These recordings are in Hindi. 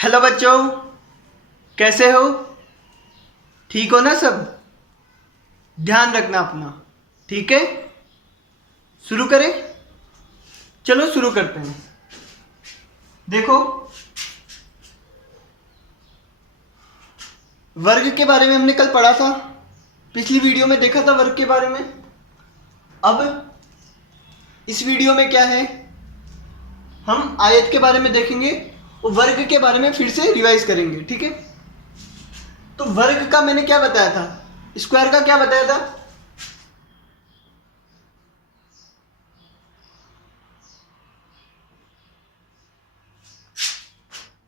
हेलो बच्चों, कैसे हो? ठीक हो ना सब? ध्यान रखना अपना, ठीक है? शुरू करें? चलो शुरू करते हैं। देखो, वर्ग के बारे में हमने कल पढ़ा था, पिछली वीडियो में देखा था वर्ग के बारे में। अब इस वीडियो में क्या है, हम आयत के बारे में देखेंगे और वर्ग के बारे में फिर से रिवाइज करेंगे, ठीक है? तो वर्ग का मैंने क्या बताया था, स्क्वायर का क्या बताया था?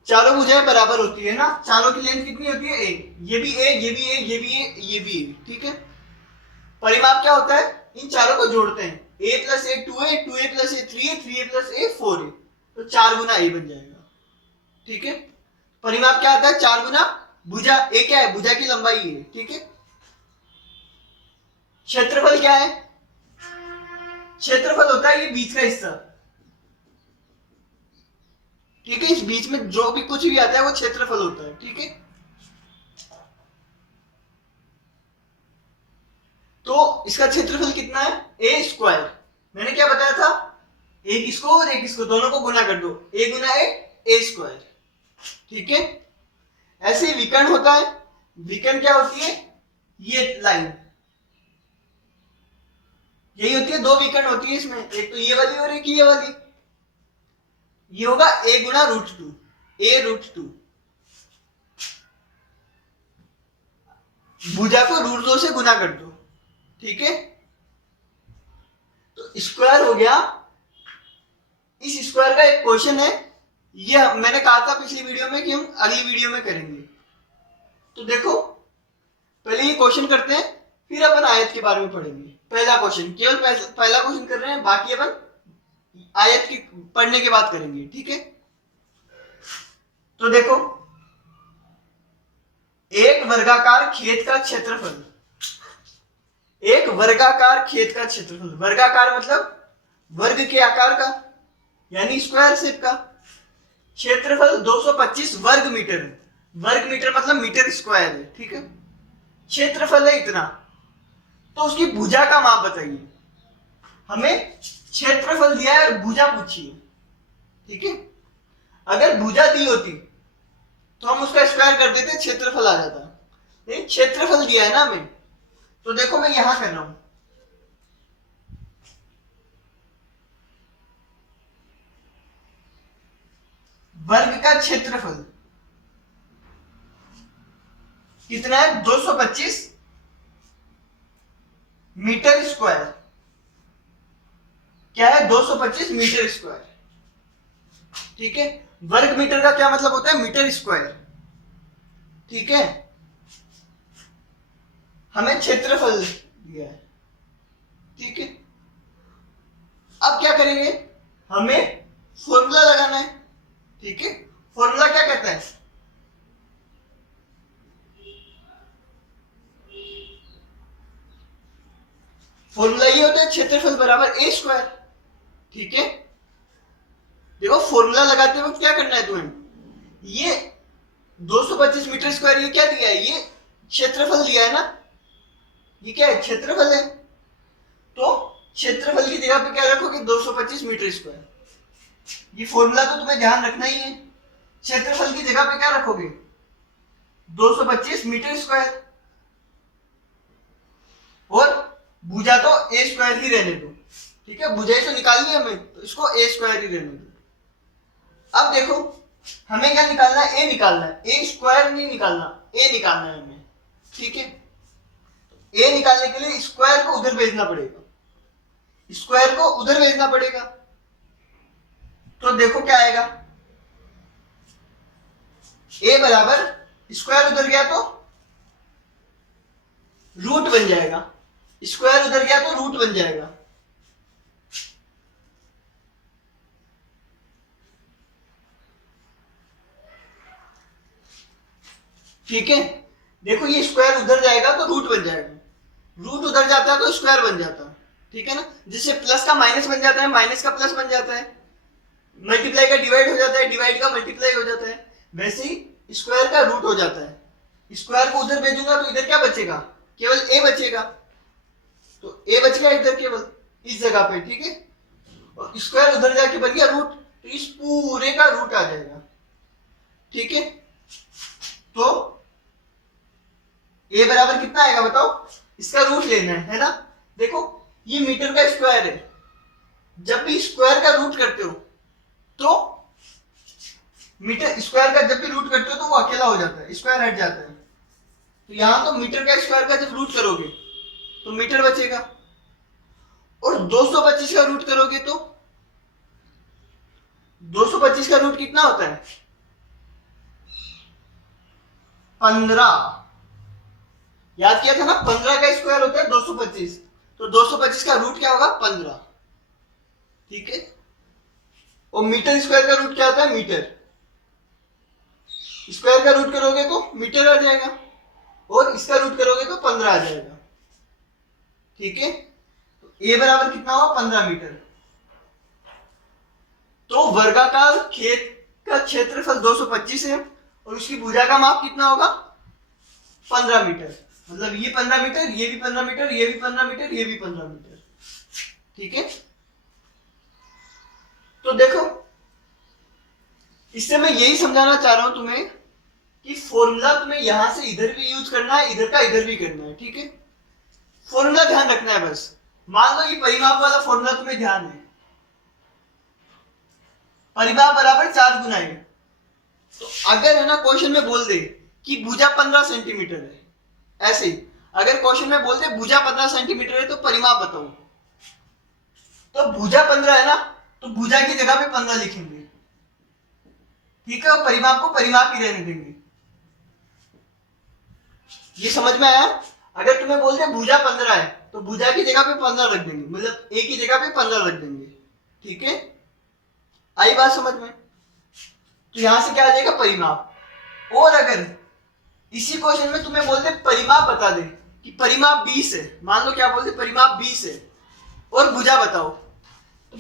चारों भुजाएं बराबर होती है ना, चारों की लेंथ कितनी होती है? ए। ये भी ए, ये भी ए, ये भी ए, ये भी ए, ठीक है? परिमाप क्या होता है? इन चारों को जोड़ते हैं, A plus A two A, two A plus A three A, three A plus A four A, तो 4 गुना ए बन जाएगा, ठीक है? परिमाप क्या आता है? 4 गुना भुजा। ए क्या है? भुजा की लंबाई है, ठीक है? क्षेत्रफल क्या है? क्षेत्रफल होता है ये बीच का हिस्सा, ठीक है? इस बीच में जो भी कुछ भी आता है वो क्षेत्रफल होता है, ठीक है? तो इसका क्षेत्रफल कितना है? ए स्क्वायर। मैंने क्या बताया था? एक इसको और एक इसको, दोनों को गुना कर दो, ए गुना ए स्क्वायर, ठीक है? ऐसे ही विकर्ण होता है। विकर्ण क्या होती है? ये लाइन, यही होती है। दो विकर्ण होती है इसमें, एक तो ये वाली और एक ये वाली। ये होगा ए गुना रूट टू, ए रूट टू। भुजा को रूट 2 से गुना कर दो, ठीक है? तो स्क्वायर हो गया। इस स्क्वायर का एक क्वेश्चन है, ये मैंने कहा था पिछली वीडियो में कि हम अगली वीडियो में करेंगे। तो देखो, पहले ये क्वेश्चन करते हैं, फिर अपन आयत के बारे में पढ़ेंगे। पहला क्वेश्चन, केवल पहला क्वेश्चन कर रहे हैं, बाकी अपन आयत की पढ़ने के बाद करेंगे, ठीक है? तो देखो, एक वर्गाकार खेत का क्षेत्रफल, एक वर्गाकार खेत का क्षेत्रफल, वर्गाकार मतलब वर्ग के आकार का, यानी स्क्वायर शेप का। क्षेत्रफल 225 वर्ग मीटर है। वर्ग मीटर मतलब मीटर स्क्वायर है, ठीक है? क्षेत्रफल है इतना, तो उसकी भुजा का माप बताइए। हमें क्षेत्रफल दिया है और भुजा पूछिए, ठीक है? अगर भुजा दी होती तो हम उसका स्क्वायर कर देते, क्षेत्रफल आ जाता। लेकिन क्षेत्रफल दिया है ना हमें, तो देखो मैं यहां कर रहा हूं, वर्ग का क्षेत्रफल कितना है? 225 मीटर स्क्वायर। क्या है? 225 मीटर स्क्वायर, ठीक है? वर्ग मीटर का क्या मतलब होता है? मीटर स्क्वायर, ठीक है? हमें क्षेत्रफल दिया है, ठीक है? अब क्या करेंगे? हमें फॉर्मूला लगाना है, ठीक है? फॉर्मूला क्या कहता है? फॉर्मूला ये होता है क्षेत्रफल बराबर ए स्क्वायर, ठीक है? देखो, फॉर्मूला लगाते वक्त क्या करना है तुम्हें? ये 225 मीटर स्क्वायर, ये क्या दिया है? ये क्षेत्रफल दिया है ना, ये क्या है? क्षेत्रफल है। तो क्षेत्रफल की जगह पे क्या रखोगे? 225 मीटर स्क्वायर। ये फॉर्मूला तो तुम्हें ध्यान रखना ही है। क्षेत्रफल की जगह पे क्या रखोगे? 225 मीटर स्क्वायर। और भुजा तो ए स्क्वायर ही रहने दो, ठीक है? भुजा ही तो निकालनी है हमें, तो इसको ए स्क्वायर ही रहने दो। अब देखो, हमें क्या निकालना है? ए निकालना है। ए स्क्वायर नहीं निकालना, ए निकालना है हमें, ठीक है? ए निकालने के लिए स्क्वायर को उधर भेजना पड़ेगा, स्क्वायर को उधर भेजना पड़ेगा। तो देखो क्या आएगा? ए बराबर स्क्वायर उधर गया तो रूट बन जाएगा, स्क्वायर उधर गया तो रूट बन जाएगा, ठीक है? देखो, ये स्क्वायर उधर जाएगा तो रूट बन जाएगा, रूट उधर जाता है तो स्क्वायर बन जाता है, ठीक है ना? जिससे प्लस का माइनस बन जाता है, माइनस का प्लस बन जाता है, मल्टीप्लाई का डिवाइड हो जाता है, डिवाइड का मल्टीप्लाई हो जाता है। वैसे ही स्क्वायर का रूट हो जाता है। स्क्वायर को उधर भेजूंगा तो इधर क्या बचेगा, केवल ए बचेगा, तो ए बच गया इधर केवल इस जगह पे, ठीक है। और स्क्वायर उधर जाके बन गया रूट, तो इस पूरे का रूट आ जाएगा, ठीक है। तो ए बराबर कितना आएगा बताओ, इसका रूट लेना है ना। देखो ये मीटर का स्क्वायर है, जब भी स्क्वायर का रूट करते हो तो मीटर स्क्वायर का जब भी रूट करते हो तो वो अकेला हो जाता है, स्क्वायर हट जाता है। तो यहां तो मीटर का स्क्वायर का जब रूट करोगे तो मीटर बचेगा, और 225 का रूट करोगे तो 225 का रूट कितना होता है 15। याद किया था ना, 15 का स्क्वायर होता है 225, तो 225 का रूट क्या होगा 15, ठीक है। और मीटर स्क्वायर का रूट क्या होता है मीटर, स्क्वायर का रूट करोगे तो मीटर आ जाएगा, और इसका रूट करोगे तो 15 आ जाएगा, ठीक है। तो ए बराबर कितना हुआ 15 मीटर। तो वर्गाकार खेत का क्षेत्रफल 225 है और उसकी भुजा का माप कितना होगा 15 मीटर। मतलब ये 15 मीटर, ये भी 15 मीटर, ये भी 15 मीटर, ये भी 15 मीटर, ठीक है। तो देखो इससे मैं यही समझाना चाह रहा हूं तुम्हें कि फॉर्मूला तुम्हें यहां से इधर भी यूज करना है, इधर का इधर भी करना है, ठीक है। फॉर्मूला ध्यान रखना है बस। मान लो ये परिमाप वाला फॉर्मूला तुम्हें ध्यान है, परिमाप बराबर 4 गुना है। तो अगर है ना क्वेश्चन में बोल दे कि भुजा 15 सेंटीमीटर है, ऐसे ही अगर क्वेश्चन में बोल दे भुजा 15 सेंटीमीटर है तो परिमाप बताओ, तो भुजा 15 है ना, तो भुजा की जगह पे 15 लिखेंगे, ठीक है। और परिमाप को परिमाप ही रहने देंगे। ये समझ में आया। अगर तुम्हें बोल दे भुजा 15 है तो भुजा की जगह पे 15 रख देंगे, मतलब ए की जगह पे 15 रख देंगे, ठीक है। आई बात समझ में। तो यहां से क्या आ जाएगा परिमाप। और अगर इसी क्वेश्चन में तुम्हें बोल दे परिमाप बता दे कि परिमाप 20 है, मान लो क्या बोल दे परिमाप 20 है और भुजा बताओ, तो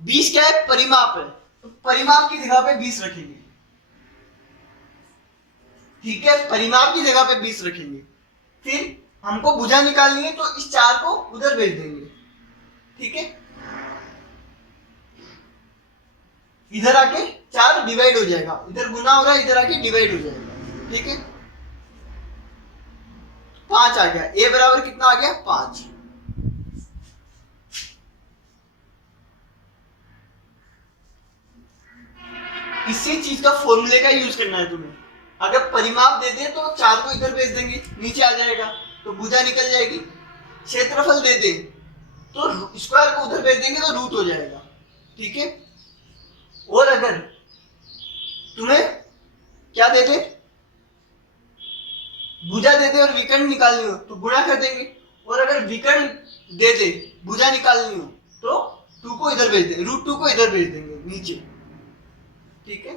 20 क्या है परिमाप है, तो परिमाप की जगह पे 20 रखेंगे, ठीक है। परिमाप की जगह पे 20 रखेंगे। फिर हमको भुजा निकालनी है तो इस 4 को उधर भेज देंगे, ठीक है। इधर आके 4 डिवाइड हो जाएगा, इधर गुना हो रहा है, इधर आके डिवाइड हो जाएगा, ठीक है। 5 आ गया, ए बराबर कितना आ गया 5। इसी चीज का फॉर्मूले का यूज करना है तुम्हें। अगर परिमाप दे दे तो 4 को इधर भेज देंगे, नीचे आ जाएगा तो भुजा निकल जाएगी। क्षेत्रफल दे दे तो स्क्वायर को उधर भेज देंगे तो रूट हो जाएगा, ठीक है। और अगर तुम्हें क्या दे दे भुजा दे दे और विकर्ण निकालनी हो तो गुणा कर देंगे, और अगर विकर्ण दे दे भुजा निकालनी हो तो 2 को इधर भेज देंगे, √2 को इधर भेज देंगे नीचे, ठीक है।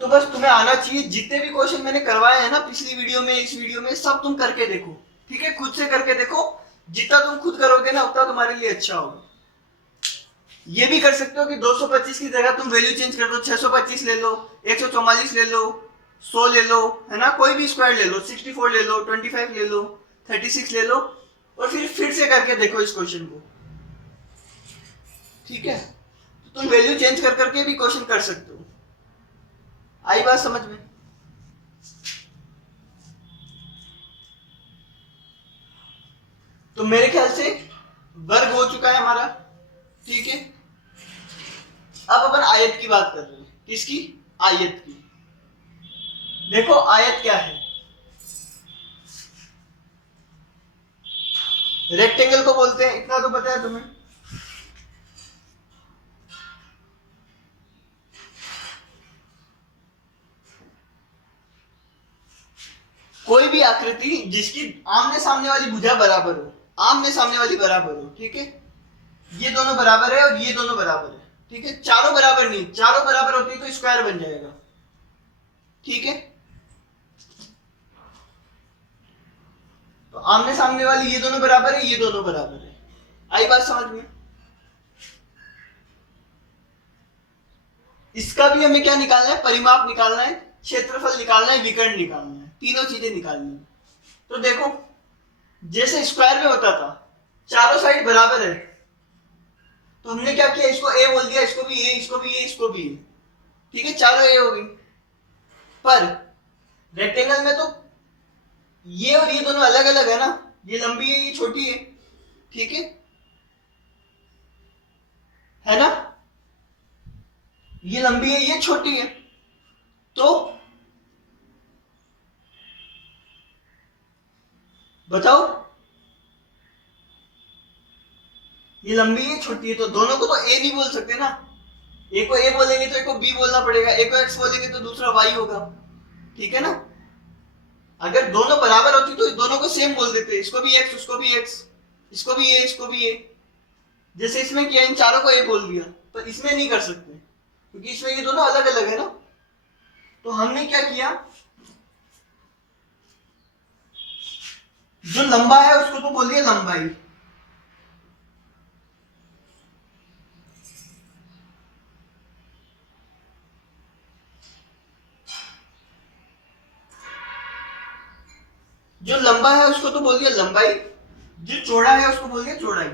तो बस तुम्हें आना चाहिए। जितने भी क्वेश्चन मैंने करवाए हैं ना पिछली वीडियो में, इस वीडियो में, सब तुम करके देखो, ठीक है। खुद से करके देखो, जितना तुम खुद करोगे ना उतना तुम्हारे लिए अच्छा होगा। ये भी कर सकते हो कि 225 की जगह तुम वैल्यू चेंज कर दो, 625 ले लो, 144 ले लो, 100 ले लो, है ना, कोई भी स्क्वायर ले लो, 64 ले लो, 25 ले लो, 36 ले लो, और फिर से करके देखो इस क्वेश्चन को, ठीक है। तो तुम वैल्यू चेंज कर करके भी क्वेश्चन कर सकते हो। आई बात समझ में। तो मेरे ख्याल से वर्ग हो चुका है हमारा, ठीक है। अब अपन आयत की बात कर रहे हैं। किसकी? आयत की। देखो आयत क्या है, रेक्टेंगल को बोलते हैं, इतना तो पता है तुम्हें। कोई भी आकृति जिसकी आमने सामने वाली भुजा बराबर हो, आमने सामने वाली बराबर हो, ठीक है। ये दोनों बराबर है और ये दोनों बराबर है, ठीक है। चारों बराबर नहीं, चारों बराबर होती तो स्क्वायर बन जाएगा, ठीक है। तो आमने सामने वाली ये दोनों बराबर है, ये दोनों बराबर है। आई बात समझ में। इसका भी हमें क्या निकालना है, परिमाप निकालना है, क्षेत्रफल निकालना है, विकर्ण निकालना है, तीनों चीजें निकालनी है। तो देखो जैसे स्क्वायर में होता था चारों साइड बराबर है, तो हमने क्या किया, इसको ए बोल दिया, इसको भी ए, इसको भी ए, इसको भी ए, ठीक है, चारों ए हो गई। पर रेक्टेंगल में तो ये और ये दोनों अलग अलग है ना, ये लंबी है ये छोटी है, ठीक है ना, ये लंबी है ये छोटी है, तो बताओ ये लंबी है छोटी है, तो दोनों को तो ए नहीं बोल सकते ना, एक को ए बोलेंगे तो एक को बी बोलना पड़ेगा, एक को एक्स बोलेंगे तो दूसरा वाई होगा, ठीक है ना। अगर दोनों बराबर होती तो दोनों को सेम बोल देते, इसको भी एक्स, उसको भी एक्स, इसको भी ए, इसको भी ए, जैसे इसमें किया, इन चारों को ए बोल दिया, पर इसमें नहीं कर सकते क्योंकि इसमें ये दोनों अलग अलग है ना। तो हमने क्या किया, जो लंबा है उसको तो बोल दिया लंबाई, जो लंबा है उसको तो बोल दिया लंबाई, जो चौड़ा है उसको बोल दिया चौड़ाई,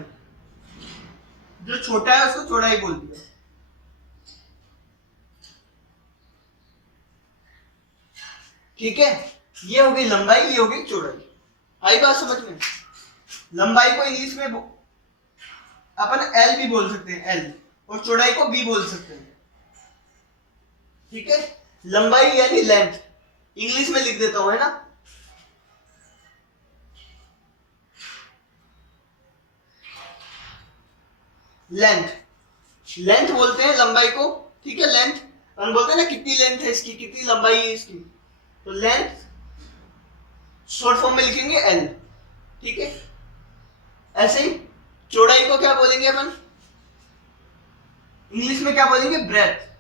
जो छोटा है उसको चौड़ाई बोल दिया, ठीक है। ये हो गई लंबाई, ये हो गई चौड़ाई, आई बात समझ में। लंबाई को इंग्लिश में अपन एल भी बोल सकते हैं, एल, और चौड़ाई को बी बोल सकते हैं, ठीक है। लंबाई यानी लेंथ, इंग्लिश में लिख देता हूं, है ना, लेंथ, लेंथ बोलते हैं लंबाई को, ठीक है। लेंथ हम बोलते हैं ना, कितनी लेंथ है इसकी, कितनी लंबाई है इसकी, तो लेंथ शॉर्ट फॉर्म में लिखेंगे एल, ठीक है। ऐसे ही चौड़ाई को क्या बोलेंगे अपन, इंग्लिश में क्या बोलेंगे, ब्रेथ,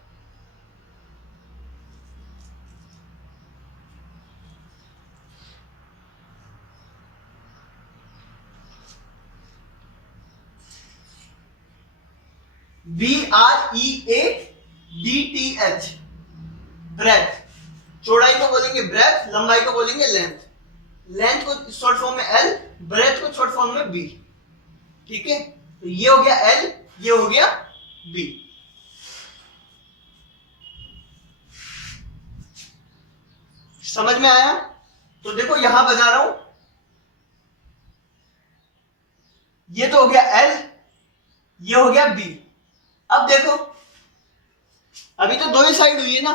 BREADTH, ब्रेथ। चौड़ाई को बोलेंगे ब्रेथ, लंबाई को बोलेंगे लेंथ, लेंथ को शॉर्ट फॉर्म में एल, ब्रेथ को शॉर्ट फॉर्म में बी, ठीक है। तो ये हो गया एल, ये हो गया बी। समझ में आया। तो देखो यहां बना रहा हूं, ये तो हो गया एल, ये हो गया बी। अब देखो अभी तो दो ही साइड हुई है ना,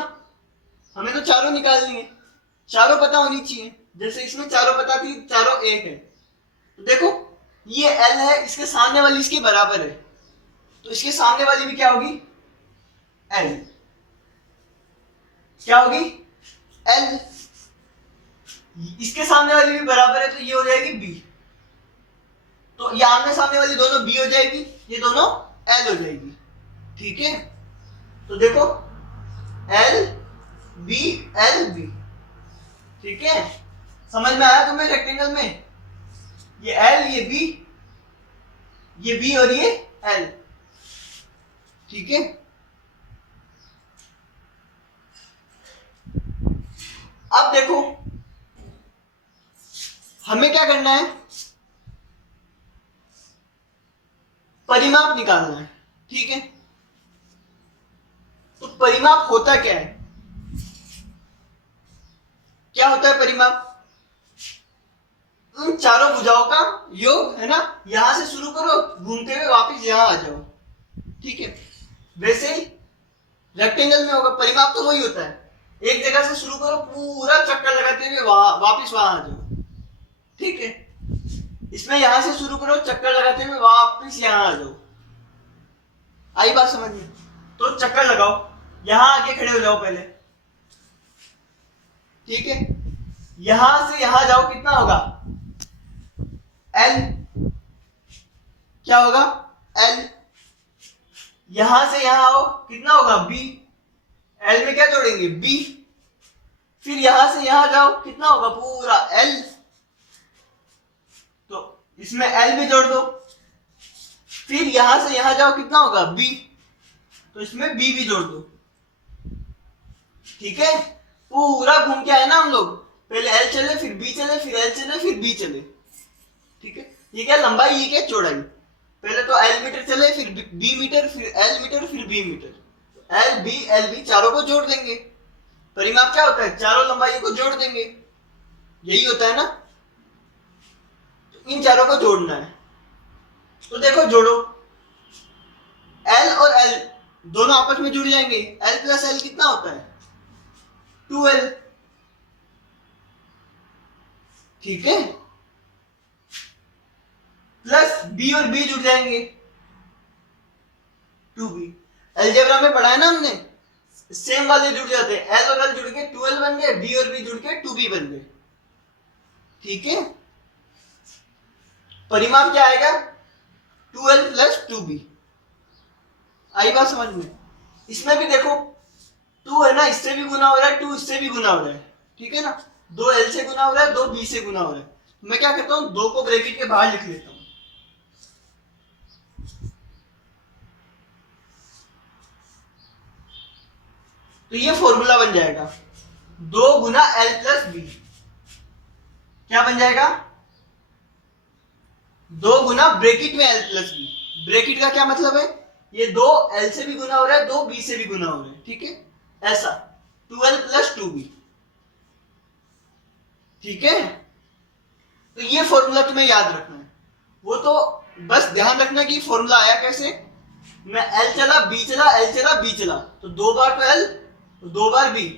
हमें तो चारों निकालनी है, चारों पता होनी चाहिए, जैसे इसमें चारों पता थी, चारों एक है। तो देखो ये एल है, इसके सामने वाली इसके बराबर है, तो इसके सामने वाली भी क्या होगी, एल, क्या होगी, एल। इसके सामने वाली भी बराबर है, तो ये हो जाएगी बी, तो ये आमने सामने वाली दोनों बी हो जाएगी, ये दोनों एल हो जाएगी, ठीक है। तो देखो एल बी, एल बी, ठीक है। समझ में आया तुम्हें रेक्टेंगल में, ये एल, ये बी और ये एल, ठीक है। अब देखो हमें क्या करना है, परिमाप निकालना है, ठीक है। तो परिमाप होता क्या है, क्या होता है परिमाप, उन चारों भुजाओं का योग, है ना। यहां से शुरू करो, घूमते हुए वापस यहां आ जाओ, ठीक है। वैसे ही रेक्टेंगल में होगा, परिमाप तो वही होता है, एक जगह से शुरू करो, पूरा चक्कर लगाते हुए वापस वहां आ जाओ, ठीक है। इसमें यहां से शुरू करो, चक्कर लगाते हुए वापस यहां आ जाओ, आई बात समझ में। तो चक्कर लगाओ, यहां आके खड़े हो जाओ पहले, ठीक है। यहां से यहां जाओ, कितना होगा, एल, क्या होगा, एल। यहां से यहां आओ, कितना होगा, बी, एल में क्या जोड़ेंगे, बी। फिर यहां से यहां जाओ, कितना होगा, पूरा एल, तो इसमें एल भी जोड़ दो। फिर यहां से यहां जाओ, कितना होगा, बी, तो इसमें बी भी जोड़ दो, ठीक है, पूरा घूम के आए ना हम लोग, पहले एल चले फिर बी चले फिर एल चले फिर बी चले। ठीक है, ये क्या लंबाई, ये क्या चौड़ाई। पहले तो एल मीटर चले फिर बी मीटर फिर एल मीटर फिर बी मीटर, एल बी चारों को जोड़ देंगे। परिमाप क्या होता है, चारों लंबाइयों को जोड़ देंगे, यही होता है ना। तो इन चारों को जोड़ना है, तो देखो जोड़ो, एल और एल दोनों आपस में जुड़ जाएंगे। एल प्लस एल कितना होता है, 2l। ठीक है, प्लस बी और बी जुड़ जाएंगे, 2b। अलजेब्रा में पढ़ा है ना हमने, सेम वाले जुड़ जाते हैं, एल और एल जुड़ के 2l बन गए, बी और बी जुड़ के 2b बन गए। ठीक है, परिमाप क्या आएगा, 2l प्लस 2b। आई बात समझ में। इसमें भी देखो 2 है ना, इससे भी गुना हो रहा है, 2 इससे भी गुना हो रहा है। ठीक है ना, 2 एल से गुना हो रहा है, 2 बी से गुना हो रहा है। मैं क्या करता हूं, 2 को ब्रैकेट के बाहर लिख लेता हूं। तो ये फॉर्मूला बन जाएगा 2 गुना एल प्लस बी। क्या बन जाएगा, 2 गुना ब्रैकेट में एल प्लस बी। ब्रैकेट का क्या मतलब है, ये 2 एल से भी गुना हो रहा है, 2 बी से भी गुना हो रहा है। ठीक है, ऐसा 2l प्लस 2b। ठीक है, तो ये फॉर्मूला तुम्हें याद रखना है। वो तो बस ध्यान रखना कि फॉर्मूला आया कैसे। मैं एल चला बी चला एल चला बी चला, तो 2 बार तो एल 2 बार बी,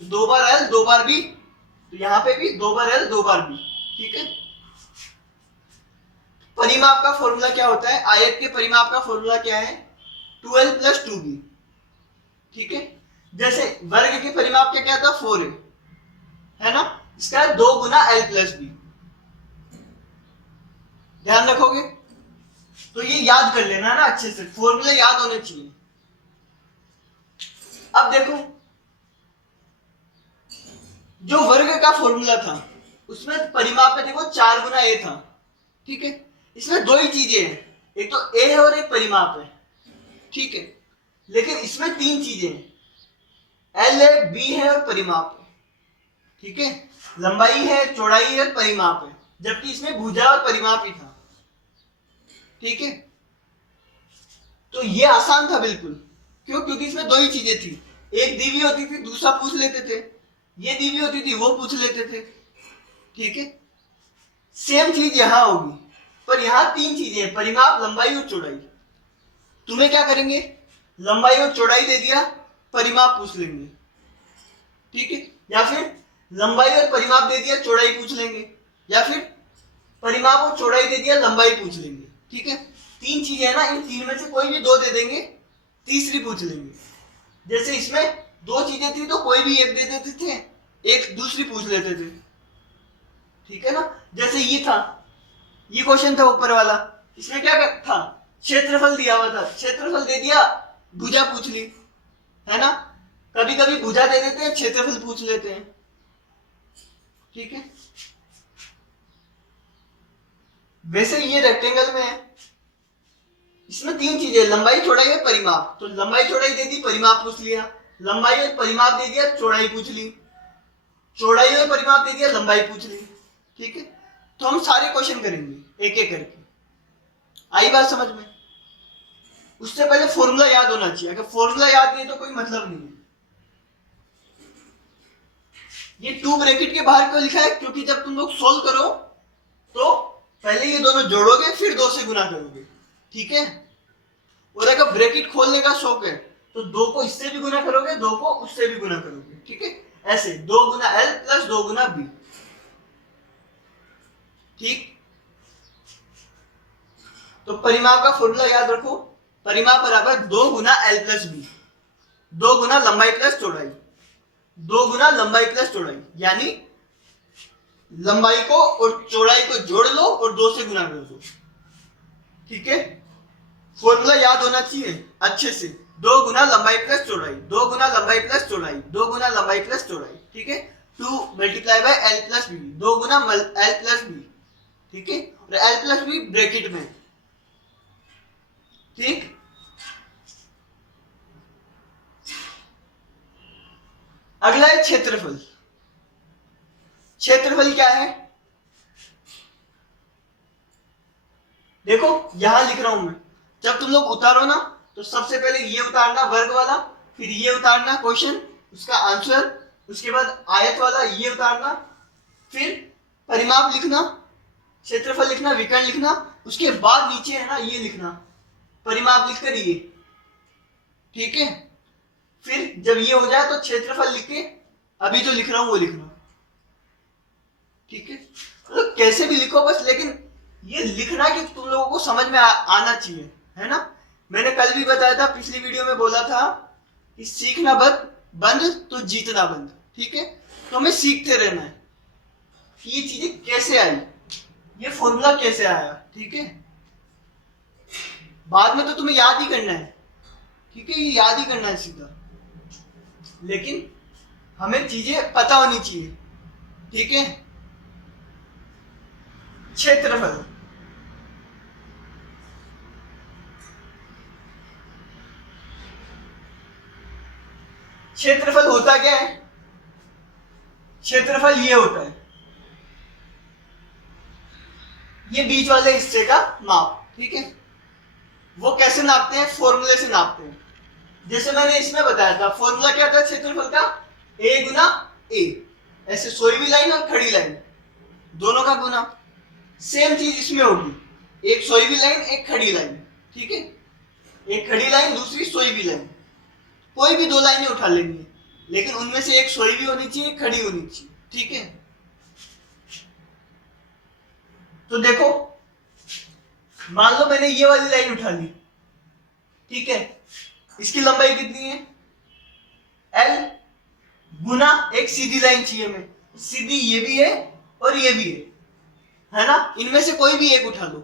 2 बार एल 2 बार बी, तो यहां पे भी 2 बार एल 2 बार बी। ठीक है, परिमाप का फॉर्मूला क्या होता है, आयत के परिमाप का फॉर्मूला क्या है, 2l प्लस 2b। ठीक है, जैसे वर्ग के परिमाप क्या था, 4a है ना, इसका 2 गुना एल प्लस बी। ध्यान रखोगे, तो ये याद कर लेना ना अच्छे से, फॉर्मूले याद होने चाहिए। अब देखो, जो वर्ग का फॉर्मूला था उसमें परिमाप में देखो 4 गुना ए था। ठीक है, इसमें 2 ही चीजें हैं, एक तो ए है और एक परिमाप है। ठीक है, लेकिन इसमें 3 चीजें हैं, एल है, बी है और परिमाप है। ठीक है, लंबाई है, चौड़ाई है, परिमाप है, जबकि इसमें भुजा और परिमाप ही था। ठीक है, तो ये आसान था बिल्कुल। क्यों, क्योंकि इसमें 2 ही चीजें थी, एक दी हुई होती थी दूसरा पूछ लेते थे, ये दी हुई होती थी वो पूछ लेते थे। ठीक है, सेम चीज यहां होगी, पर यहां 3 चीजें हैं, परिमाप, लंबाई और चौड़ाई। तुम्हें क्या करेंगे, लंबाई और चौड़ाई दे दिया, परिमाप पूछ लेंगे। ठीक है, या फिर लंबाई और परिमाप दे दिया, चौड़ाई पूछ लेंगे, या फिर परिमाप और चौड़ाई दे दिया, लंबाई पूछ लेंगे। ठीक है, 3 चीजें है ना, इन 3 में से कोई भी 2 दे देंगे, तीसरी पूछ लेंगे। जैसे इसमें 2 चीजें थी तो कोई भी एक दे देते थे, एक दूसरी पूछ लेते थे। ठीक है ना, जैसे ये था, ये क्वेश्चन था ऊपर वाला, इसमें क्या था, क्षेत्रफल दिया हुआ था, क्षेत्रफल दे दिया, भुजा पूछ ली, है ना। कभी कभी भुजा दे देते हैं, क्षेत्रफल पूछ लेते हैं। ठीक है, वैसे ये रेक्टेंगल में है, इसमें 3 चीजें, लंबाई चौड़ाई और परिमाप। तो लंबाई चौड़ाई दे दी, परिमाप पूछ लिया, लंबाई और परिमाप दे दिया, चौड़ाई पूछ ली, चौड़ाई और परिमाप दे दिया, लंबाई पूछ ली। ठीक है, तो हम सारे क्वेश्चन करेंगे एक एक करके। आई बात समझ में। उससे पहले फॉर्मूला याद होना चाहिए, अगर फॉर्मूला याद नहीं है तो कोई मतलब नहीं है। ये 2 ब्रैकेट के बाहर क्यों लिखा है, क्योंकि जब तुम लोग सोल्व करो तो पहले ये दोनों जोड़ोगे फिर 2 से गुना करोगे। ठीक है, और अगर ब्रैकेट खोलने का शौक है तो 2 को इससे भी गुना करोगे, 2 को उससे भी गुना करोगे। ठीक है, ऐसे 2 गुना एल प्लस 2 गुना बी। ठीक, तो परिमाप का फॉर्मूला याद रखो, परिमाप बराबर 2 गुना एल प्लस बी, 2 गुना लंबाई प्लस चौड़ाई, 2 गुना लंबाई प्लस चौड़ाई, यानी लंबाई को और चौड़ाई को जोड़ लो और 2 से गुना कर दो। ठीक है, फॉर्मूला याद होना चाहिए अच्छे से, 2 गुना लंबाई प्लस चौड़ाई, 2 गुना लंबाई प्लस चौड़ाई, 2 गुना लंबाई प्लस चौड़ाई। ठीक है, 2 multiply by L plus B, 2 गुना एल प्लस बी। ठीक है, और एल प्लस बी ब्रैकेट में। ठीक, अगला है क्षेत्रफल। क्षेत्रफल क्या है? देखो यहां लिख रहा हूं मैं, जब तुम लोग उतारो ना तो सबसे पहले ये उतारना वर्ग वाला, फिर ये उतारना क्वेश्चन उसका आंसर, उसके बाद आयत वाला ये उतारना, फिर परिमाप लिखना, क्षेत्रफल लिखना, विकर्ण लिखना, उसके बाद नीचे है ना ये लिखना परिमाप लिखकर ये, ठीक है। फिर जब ये हो जाए तो क्षेत्रफल लिख के अभी जो लिख रहा हूं वो लिखना, ठीक है। मतलब कैसे भी लिखो बस, लेकिन ये लिखना कि तुम लोगों को समझ में आना चाहिए, है ना। मैंने कल भी बताया था, पिछली वीडियो में बोला था कि सीखना बंद तो जीतना बंद, ठीक है। तो हमें सीखते रहना है कि ये चीजें कैसे आई, ये फॉर्मूला कैसे आया, ठीक है। बाद में तो तुम्हें याद ही करना है, ठीक है, ये याद ही करना है सीधा, लेकिन हमें चीजें पता होनी चाहिए, ठीक है। क्षेत्रफल, क्षेत्रफल होता क्या है? क्षेत्रफल ये होता है, ये बीच वाले हिस्से का माप, ठीक है। वो कैसे नापते हैं? फॉर्मूले से नापते हैं। जैसे मैंने इसमें बताया था, फॉर्मूला क्या था क्षेत्रफल का? ए गुना ए, ऐसे सोई हुई लाइन और खड़ी लाइन दोनों का गुना। सेम चीज इसमें होगी, एक सोई हुई लाइन एक खड़ी लाइन, ठीक है। एक खड़ी लाइन दूसरी सोई हुई लाइन, कोई भी दो लाइनें उठा लेनी है, लेकिन उनमें से एक सोई हुई होनी चाहिए, एक खड़ी होनी चाहिए, ठीक है। तो देखो मान लो मैंने ये वाली लाइन उठा ली, ठीक है। इसकी लंबाई कितनी है? एल गुना एक सीधी लाइन चाहिए हमें, सीधी ये भी है और ये भी है ना। इनमें से कोई भी एक उठा लो,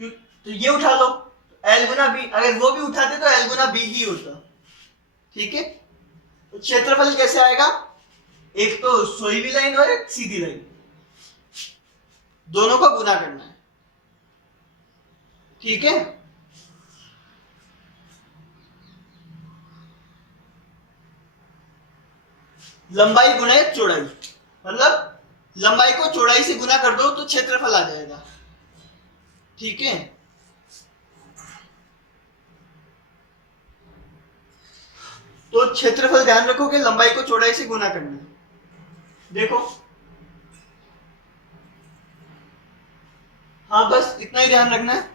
तो ये उठा लो, एल गुना बी, अगर वो भी उठाते तो एल गुना बी ही होता, ठीक है। तो क्षेत्रफल कैसे आएगा? एक तो सोई हुई लाइन और एक सीधी लाइन, दोनों को गुना करना है, ठीक है। लंबाई गुणे चौड़ाई, मतलब लंबाई को चौड़ाई से गुना कर दो तो क्षेत्रफल आ जाएगा, ठीक है। तो क्षेत्रफल ध्यान रखो कि लंबाई को चौड़ाई से गुना करना है। देखो हाँ, बस इतना ही ध्यान रखना है।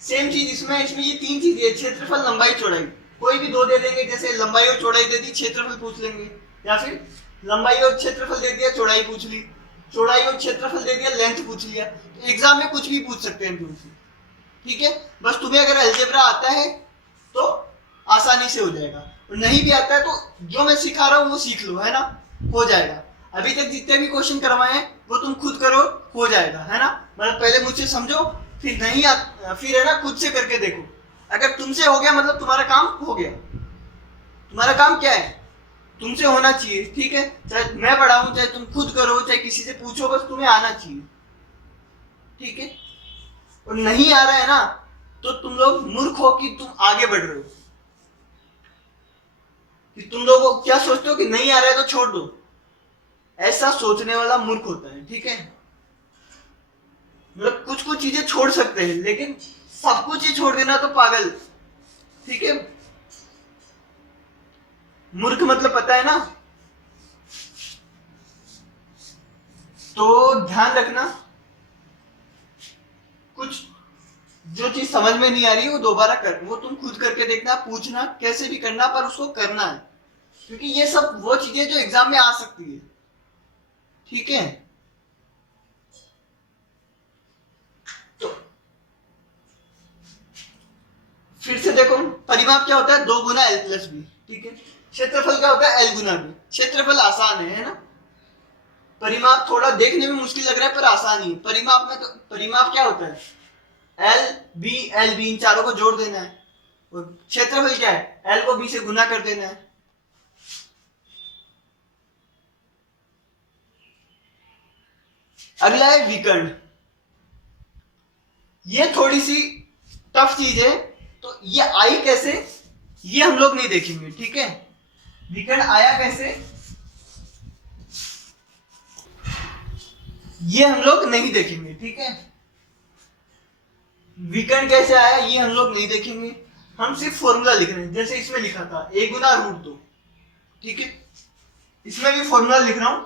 सेम चीज इसमें ये तीन चीजें, क्षेत्रफल लंबाई चौड़ाई, कोई भी दो दे देंगे, जैसे लंबाई और चौड़ाई दे दी क्षेत्रफल पूछ लेंगे, या फिर लंबाई और क्षेत्रफल दे दिया चौड़ाई पूछ ली, चौड़ाई और क्षेत्रफल दे दिया लेंथ पूछ लिया। तो एग्जाम में कुछ भी पूछ सकते हैं तुमसे, ठीक है। बस तुम्हें अगर अलजेब्रा आता है तो आसानी से हो जाएगा, और नहीं भी आता है तो जो मैं सिखा रहा हूँ वो सीख लो, है ना, हो जाएगा। अभी तक जितने भी क्वेश्चन करवाए हैं वो तुम खुद करो, हो जाएगा, है ना। मतलब पहले मुझसे समझो, फिर नहीं फिर है ना खुद से करके देखो। अगर तुमसे हो गया मतलब तुम्हारा काम हो गया। तुम्हारा काम क्या है? तुमसे होना चाहिए, ठीक है। चाहे मैं पढ़ाऊं, चाहे तुम खुद करो, चाहे किसी से पूछो, बस तुम्हें आना चाहिए, ठीक है। और नहीं आ रहा है ना तो तुम लोग मूर्ख हो कि तुम आगे बढ़ रहे हो, कि तुम लोग क्या सोचते हो कि नहीं आ रहा है तो छोड़ दो। ऐसा सोचने वाला मूर्ख होता है, ठीक है। मतलब कुछ कुछ चीजें छोड़ सकते हैं, लेकिन सब कुछ ही छोड़ देना तो पागल, ठीक है। मूर्ख मतलब पता है ना। तो ध्यान रखना, कुछ जो चीज समझ में नहीं आ रही वो दोबारा कर, वो तुम खुद करके देखना, पूछना, कैसे भी करना, पर उसको करना है, क्योंकि ये सब वो चीजें जो एग्जाम में आ सकती है, ठीक है। तो फिर से देखो, परिमाप क्या होता है? 2 गुना एल प्लस बी, ठीक है। क्षेत्रफल क्या होता है? एल गुना बी। क्षेत्रफल आसान है ना। परिमाप थोड़ा देखने में मुश्किल लग रहा है पर आसान ही है। परिमाप में तो परिमाप क्या होता है? एल बी इन चारों को जोड़ देना है। और क्षेत्रफल क्या है? एल को बी से गुना कर देना है। अगला है विकर्ण। ये थोड़ी सी टफ चीज है, तो ये आई कैसे ये हम लोग नहीं देखेंगे, ठीक है। विकर्ण आया कैसे ये हम लोग नहीं देखेंगे, ठीक है। विकर्ण कैसे आया ये हम लोग नहीं देखेंगे, हम सिर्फ फॉर्मूला लिख रहे हैं। जैसे इसमें लिखा था a गुना रूट 2, ठीक है, इसमें भी फॉर्मूला लिख रहा हूं।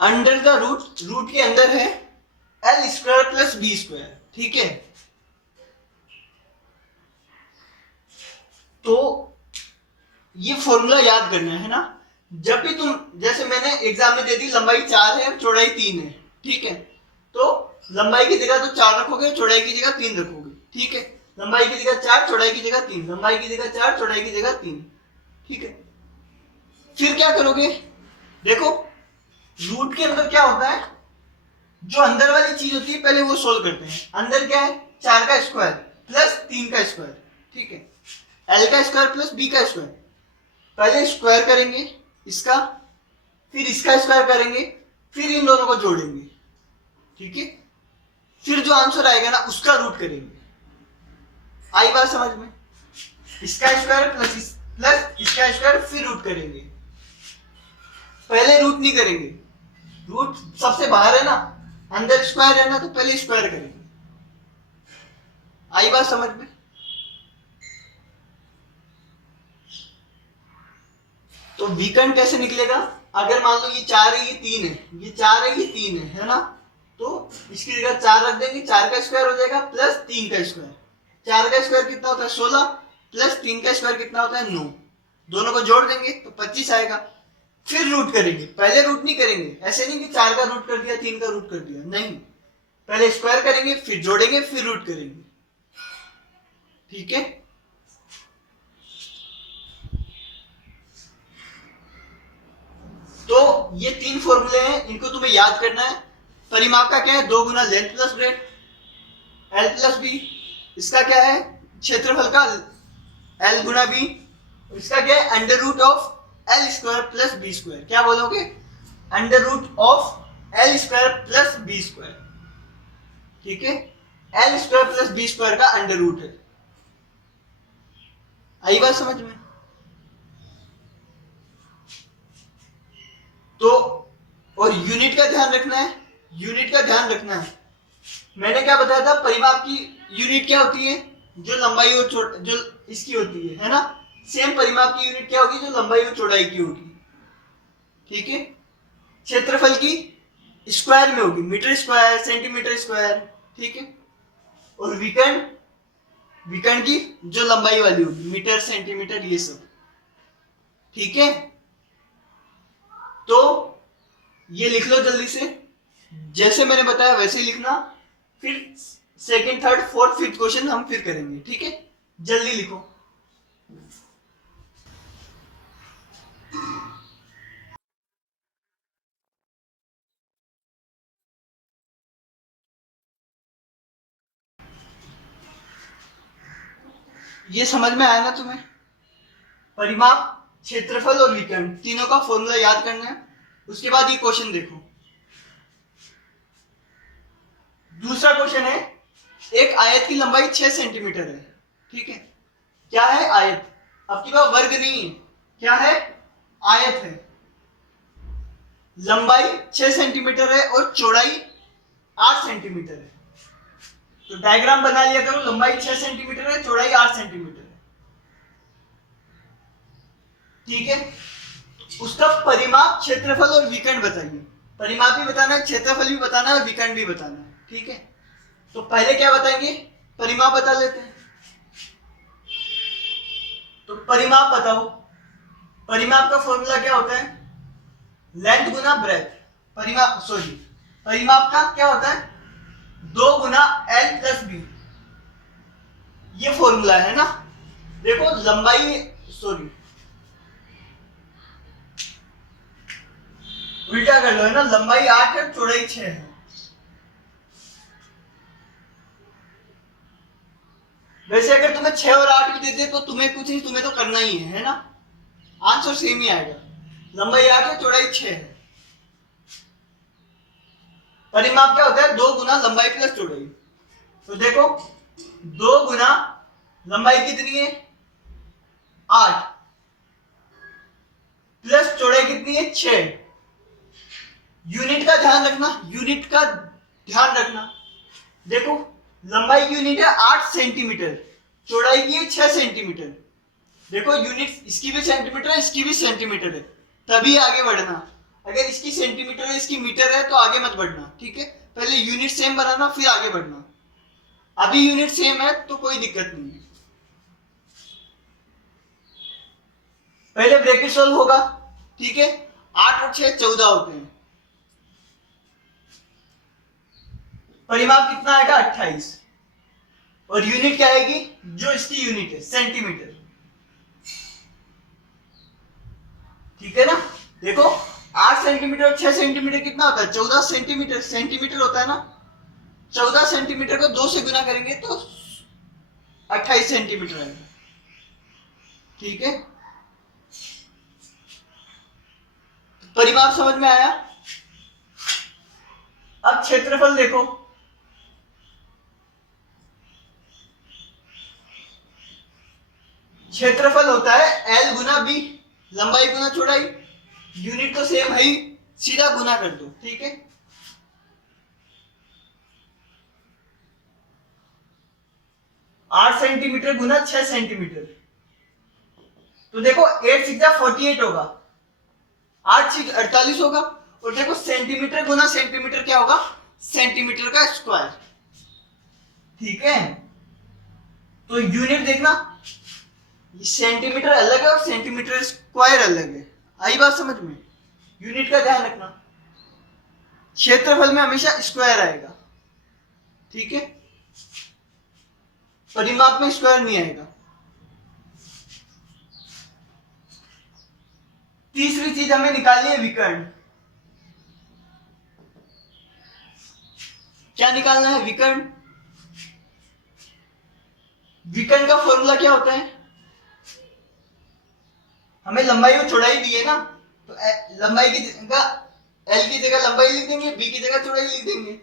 अंडर द रूट, रूट के अंदर है L square plus B square, ठीक है। तो ये फॉर्मूला याद करना है ना। जब भी तुम, जैसे मैंने एग्जाम में दे दी लंबाई 4 है चौड़ाई 3 है, ठीक है, तो लंबाई की जगह तो 4 रखोगे, चौड़ाई की जगह 3 रखोगे, ठीक है। लंबाई की जगह 4, चौड़ाई की जगह 3, लंबाई की जगह 4, चौड़ाई की जगह 3, ठीक है। फिर क्या करोगे, देखो रूट के अंदर क्या होता है, जो अंदर वाली चीज होती है पहले वो सोल्व करते हैं। अंदर क्या है, 4 का स्क्वायर प्लस 3 का स्क्वायर, ठीक है, एल का स्क्वायर प्लस बी का स्क्वायर। पहले स्क्वायर करेंगे इसका, फिर इसका स्क्वायर करेंगे, फिर इन दोनों को जोड़ेंगे, ठीक है। फिर जो आंसर आएगा ना उसका रूट करेंगे। आई बात समझ में, इसका स्क्वायर प्लस इसका स्क्वायर, फिर रूट करेंगे। पहले रूट नहीं करेंगे, रूट सबसे बाहर है ना, अंदर स्क्वायर है ना, तो पहले स्क्वायर करेंगे। आई बात समझ में। तो विकर्ण कैसे निकलेगा, अगर मान लो ये 4 है ये 3 है, ये 4 है ये 3 है ना, तो इसकी जगह 4 रख देंगे, 4 का स्क्वायर हो जाएगा प्लस 3 का स्क्वायर। 4 का स्क्वायर कितना होता है 16, प्लस 3 का स्क्वायर कितना होता है 9, दोनों को जोड़ देंगे तो 25 आएगा। फिर रूट करेंगे, पहले रूट नहीं करेंगे, ऐसे नहीं कि 4 का रूट कर दिया 3 का रूट कर दिया, नहीं, पहले स्क्वायर करेंगे, फिर जोड़ेंगे, फिर रूट करेंगे, ठीक है। तो ये 3 फॉर्मूले हैं, इनको तुम्हें याद करना है। परिमाप का क्या है, 2 गुना length plus breadth, L plus B. इसका क्या है, क्षेत्रफल का एल गुना बी। इसका क्या है, under root of L square plus B square. क्या बोलोगे, under root of L square plus B square, ठीक है। L square plus B square का अंडर रूट है। आई बात समझ में। तो और यूनिट का ध्यान रखना है, यूनिट का ध्यान रखना है। मैंने क्या बताया था, परिमाप की यूनिट क्या होती है, जो लंबाई और जो इसकी होती है ना। सेम परिमाप की यूनिट क्या होगी, जो लंबाई और चौड़ाई की होगी, ठीक है। क्षेत्रफल की स्क्वायर में होगी, मीटर स्क्वायर, सेंटीमीटर स्क्वायर, ठीक है। और विकर्ण की जो लंबाई वाली होगी, मीटर, सेंटीमीटर, ये सब, ठीक है। तो ये लिख लो जल्दी से, जैसे मैंने बताया वैसे ही लिखना। फिर second, third, fourth, fifth question हम फिर करेंगे, ठीक है। जल्दी लिखो। ये समझ में आया ना तुम्हें, परिमाप, क्षेत्रफल और विकर्ण तीनों का फॉर्मूला याद करना है। उसके बाद ये क्वेश्चन देखो। दूसरा क्वेश्चन है, एक आयत की लंबाई 6 सेंटीमीटर है, ठीक है। क्या है, आयत। अब की बात वर्ग नहीं है, क्या है, आयत है। लंबाई 6 सेंटीमीटर है और चौड़ाई 8 सेंटीमीटर है। तो डायग्राम बना लिया करो, लंबाई 6 सेंटीमीटर है, चौड़ाई 8 सेंटीमीटर है, ठीक है। उसका परिमाप, क्षेत्रफल और विकर्ण बताइए। परिमाप भी बताना है, क्षेत्रफल भी बताना है, विकर्ण भी बताना है, ठीक है। तो पहले क्या बताएंगे, परिमाप बता लेते हैं। तो परिमाप बताओ। परिमाप का फॉर्मूला क्या होता है, लेंथ गुना ब्रेथ। परिमाप का क्या होता है, 2 गुना एल प्लस बी, ये फॉर्मूला है ना। देखो लंबाई, उल्टा कर लो, है ना। लंबाई 8 है, चौड़ाई 6 है। वैसे अगर तुम्हें 6 और 8 भी देते तो तुम्हें कुछ नहीं, तुम्हें तो करना ही है ना। आंसर सेम ही आएगा। लंबाई 8 है, चौड़ाई 6 है। परिमाप क्या होता है, 2 गुना लंबाई प्लस चौड़ाई। तो देखो 2 गुना लंबाई कितनी है 8 प्लस चौड़ाई कितनी है 6। यूनिट का ध्यान रखना, यूनिट का ध्यान रखना। देखो लंबाई की यूनिट है 8 सेंटीमीटर, चौड़ाई की है 6 सेंटीमीटर। देखो यूनिट इसकी भी सेंटीमीटर है, इसकी भी सेंटीमीटर है, तभी आगे बढ़ना। अगर इसकी सेंटीमीटर है इसकी मीटर है तो आगे मत बढ़ना, ठीक है। पहले यूनिट सेम बनाना फिर आगे बढ़ना। अभी यूनिट सेम है तो कोई दिक्कत नहीं है। पहले ब्रैकेट सॉल्व होगा, ठीक है। 8 और 6 14 होते हैं, परिमाप कितना आएगा 28। और यूनिट क्या आएगी जो इसकी यूनिट है सेंटीमीटर, ठीक है ना। देखो 8 सेंटीमीटर और 6 सेंटीमीटर कितना होता है 14 सेंटीमीटर, सेंटीमीटर होता है ना। 14 सेंटीमीटर को 2 से गुना करेंगे तो 28 सेंटीमीटर आएगा, ठीक है। परिमाप समझ में आया। अब क्षेत्रफल देखो, क्षेत्रफल होता है L गुना B, लंबाई गुना चौड़ाई। यूनिट तो सेम है ही, सीधा गुना कर दो, ठीक है। आठ सेंटीमीटर गुना 6 सेंटीमीटर, तो देखो 8 6 48 होगा, 8 6 48 होगा। और देखो सेंटीमीटर गुना सेंटीमीटर क्या होगा सेंटीमीटर का स्क्वायर, ठीक है। तो यूनिट देखना, सेंटीमीटर अलग है और सेंटीमीटर स्क्वायर अलग है। आई बात समझ में। यूनिट का ध्यान रखना, क्षेत्रफल में हमेशा स्क्वायर आएगा, ठीक है। परिमाप में स्क्वायर नहीं आएगा। तीसरी चीज हमें निकालनी है विकर्ण। क्या निकालना है विकर्ण। विकर्ण का फॉर्मूला क्या होता है, हमें लंबाई और चौड़ाई दी है ना, तो लंबाई की जगह एल की जगह लंबाई लिख देंगे, बी की जगह चौड़ाई लिख देंगे।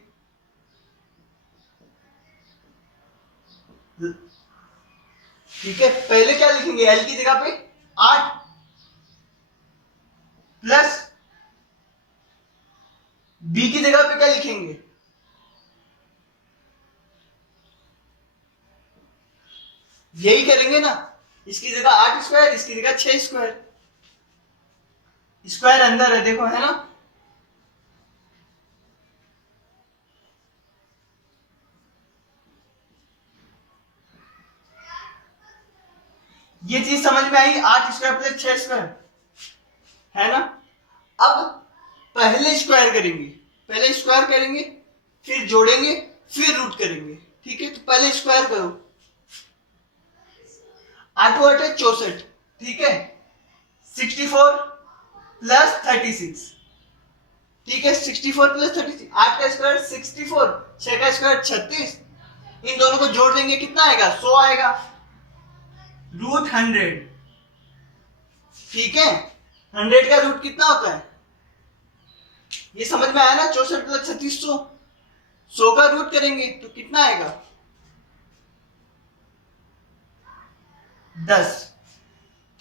ठीक है, पहले क्या लिखेंगे एल की जगह पे 8 प्लस बी की जगह पे क्या लिखेंगे यही करेंगे ना, इसकी जगह 8 स्क्वायर, इसकी जगह 6 स्क्वायर। स्क्वायर अंदर है देखो, है ना। ये चीज समझ में आई, 8 स्क्वायर प्लस 6 स्क्वायर, है ना। अब पहले स्क्वायर करेंगे, पहले स्क्वायर करेंगे फिर जोड़ेंगे फिर रूट करेंगे, ठीक है। तो पहले स्क्वायर करो, 8 8 है 64, ठीक है। 64 प्लस 36, ठीक है। 64 प्लस 36, 8 का स्क्वायर 64, 6 का स्क्वायर 36। इन दोनों को जोड़ देंगे कितना आएगा 100 आएगा, रूट 100, ठीक है। 100 का रूट कितना होता है ये समझ में आया ना, 64 प्लस 36 100, 100 का रूट करेंगे तो कितना आएगा 10,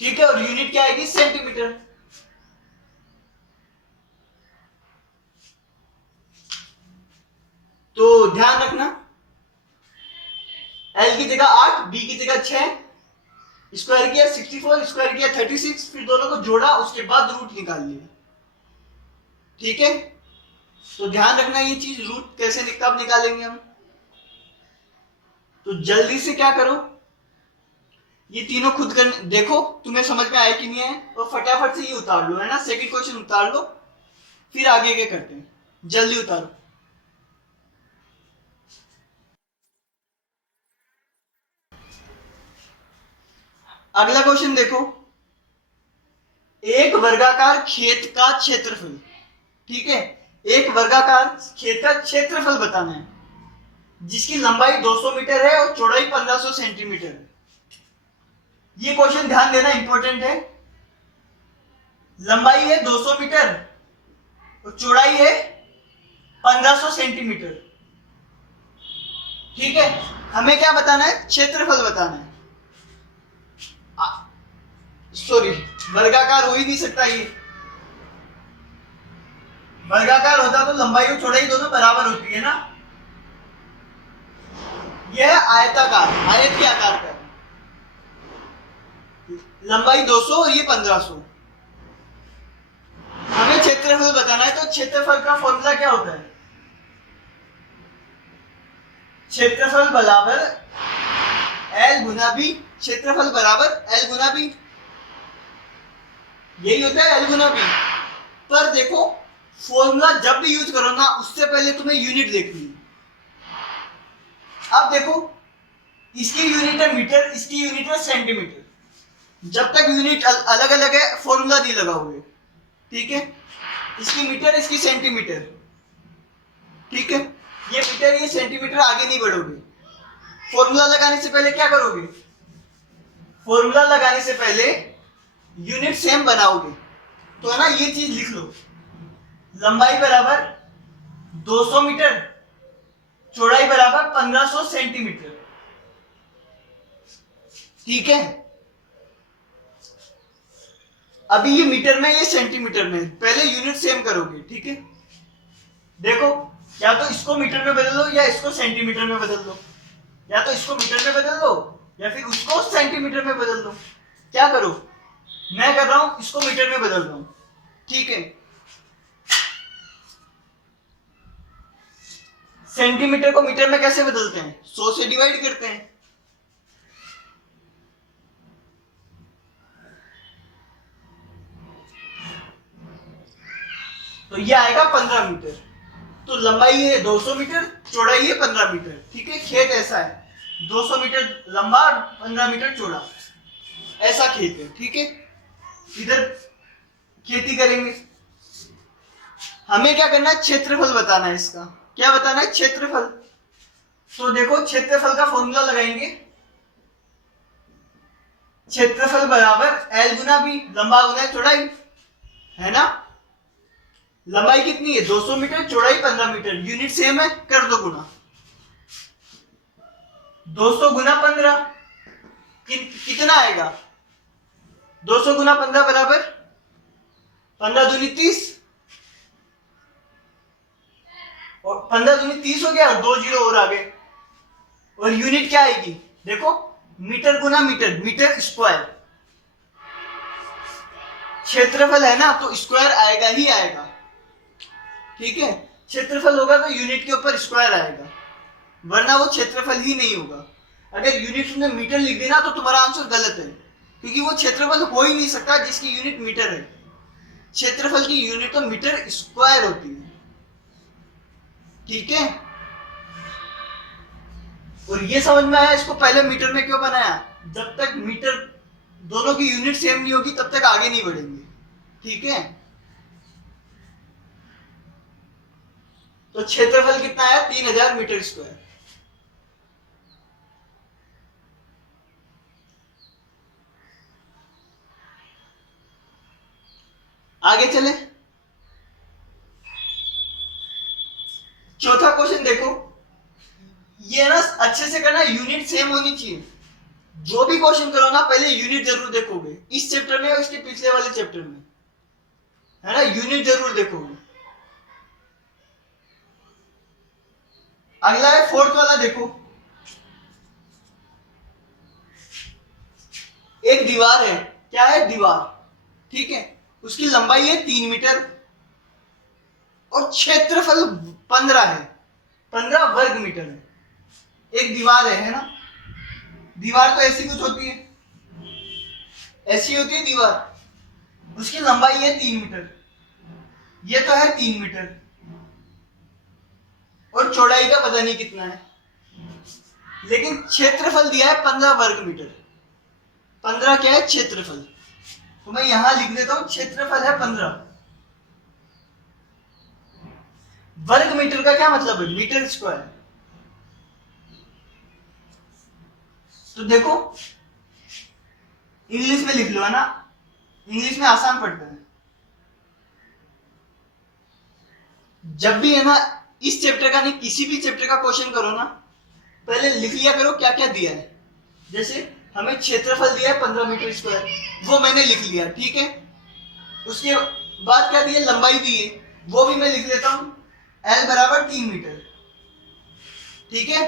ठीक है। और यूनिट क्या आएगी सेंटीमीटर। तो ध्यान रखना, एल की जगह 8, बी की जगह 6, स्क्वायर किया 64, स्क्वायर किया 36, फिर दोनों को जोड़ा, उसके बाद रूट निकाल लिया, ठीक है। तो ध्यान रखना ये चीज, रूट कैसे कब निकालेंगे हम। तो जल्दी से क्या करो, ये तीनों खुद कर देखो तुम्हें समझ में आया कि नहीं है, और फटाफट से ये उतार लो, है ना। सेकंड क्वेश्चन उतार लो, फिर आगे क्या करते हैं, जल्दी उतारो। अगला क्वेश्चन देखो, एक वर्गाकार खेत का क्षेत्रफल, ठीक है। एक वर्गाकार खेत का क्षेत्रफल बताना है जिसकी लंबाई 200 मीटर है और चौड़ाई 1500 सेंटीमीटर है। ये क्वेश्चन ध्यान देना इंपॉर्टेंट है। लंबाई है 200 मीटर और चौड़ाई है 1500 सेंटीमीटर, ठीक है। हमें क्या बताना है क्षेत्रफल बताना है। सॉरी, वर्गाकार हो ही नहीं सकता ये। वर्गाकार होता तो लंबाई और चौड़ाई दोनों बराबर होती है ना। यह है आयताकार, आयत के आकार का, लंबाई 200 और ये 1500। हमें क्षेत्रफल बताना है, तो क्षेत्रफल का फॉर्मूला क्या होता है? क्षेत्रफल बराबर L गुना बी, क्षेत्रफल बराबर L गुना बी, यही होता है L गुना बी। पर देखो फॉर्मूला जब भी यूज करो ना, उससे पहले तुम्हें यूनिट देखनी है। अब देखो, इसकी यूनिट है मीटर, इसकी यूनिट है सेंटीमीटर। जब तक यूनिट अलग अलग है फॉर्मूला नहीं लगाओगे, ठीक है? इसकी मीटर, इसकी सेंटीमीटर, ठीक है? ये मीटर, ये सेंटीमीटर, आगे नहीं बढ़ोगे। फॉर्मूला लगाने से पहले क्या करोगे? फॉर्मूला लगाने से पहले यूनिट सेम बनाओगे। तो है ना, ये चीज लिख लो, लंबाई बराबर 200 मीटर, चौड़ाई बराबर 1500 सेंटीमीटर, ठीक है? अभी ये मीटर में, ये सेंटीमीटर में, पहले यूनिट सेम करोगे, ठीक है? देखो, या तो इसको मीटर में बदल लो या इसको सेंटीमीटर में बदल लो, या तो इसको मीटर में बदल लो या फिर उसको सेंटीमीटर में बदल लो। क्या करो? मैं कर रहा हूं इसको मीटर में बदल रहा हूं, ठीक है? सेंटीमीटर को मीटर में कैसे बदलते हैं? 100 से डिवाइड करते हैं। तो ये आएगा 15 मीटर। तो लंबाई है 200 मीटर, चौड़ाई है 15 मीटर, ठीक है? खेत ऐसा है, 200 मीटर लंबा, 15 मीटर चौड़ा, ऐसा खेत है, ठीक है? इधर खेती करेंगे। हमें क्या करना है? क्षेत्रफल बताना है इसका। क्या बताना है? क्षेत्रफल। तो देखो, क्षेत्रफल का फॉर्मूला लगाएंगे, क्षेत्रफल बराबर L गुना बी, लंबा गुना चौड़ाई, है ना? लंबाई कितनी है? 200 मीटर, चौड़ाई 15 मीटर, यूनिट सेम है, कर दो गुना। 200 गुना 15 कितना आएगा? 200 गुना 15 बराबर 15 दूनी 30, और 15 दूनी 30 हो गया, और 2 जीरो और आगे। और यूनिट क्या आएगी? देखो, मीटर गुना मीटर, मीटर स्क्वायर। क्षेत्रफल है ना, तो स्क्वायर आएगा ही आएगा, ठीक है? क्षेत्रफल होगा तो यूनिट के ऊपर स्क्वायर आएगा, वरना वो क्षेत्रफल ही नहीं होगा। अगर यूनिट तुमने मीटर लिख दी ना, तो तुम्हारा आंसर गलत है, क्योंकि वो क्षेत्रफल हो ही नहीं सकता जिसकी यूनिट मीटर है। क्षेत्रफल की यूनिट तो मीटर स्क्वायर होती है, ठीक है? और ये समझ में आया इसको पहले मीटर में क्यों बनाया? जब तक मीटर दोनों की यूनिट सेम नहीं होगी तब तक आगे नहीं बढ़ेंगे, ठीक है? तो क्षेत्रफल कितना है? 3000 मीटर स्क्वायर। आगे चले, चौथा क्वेश्चन देखो। ये ना अच्छे से करना, यूनिट सेम होनी चाहिए। जो भी क्वेश्चन करो ना, पहले यूनिट जरूर देखोगे, इस चैप्टर में और इसके पिछले वाले चैप्टर में, है ना? यूनिट जरूर देखोगे। अगला है फोर्थ वाला, देखो, एक दीवार है। क्या है? दीवार, ठीक है? उसकी लंबाई है 3 मीटर और क्षेत्रफल 15 है, 15 वर्ग मीटर है। एक दीवार है ना? दीवार तो ऐसी कुछ होती है, ऐसी होती है दीवार। उसकी लंबाई है 3 मीटर, ये तो है 3 मीटर, और चौड़ाई का पता नहीं कितना है, लेकिन क्षेत्रफल दिया है 15 वर्ग मीटर। 15 क्या है? क्षेत्रफल। तो मैं यहां लिख देता हूं, क्षेत्रफल है 15। वर्ग मीटर का क्या मतलब है? Metre square. तो देखो, इंग्लिश में लिख लो, है ना? इंग्लिश में आसान पड़ता है। जब भी है ना, इस चैप्टर का नहीं, किसी भी चैप्टर का क्वेश्चन करो ना, पहले लिख लिया करो क्या क्या दिया है। जैसे हमें क्षेत्रफल दिया है 15 मीटर स्क्वायर, वो मैंने लिख लिया, ठीक है। उसके बाद क्या दिया, लंबाई दी है, वो भी मैं लिख लेता हूं, L बराबर 3 मीटर, ठीक है।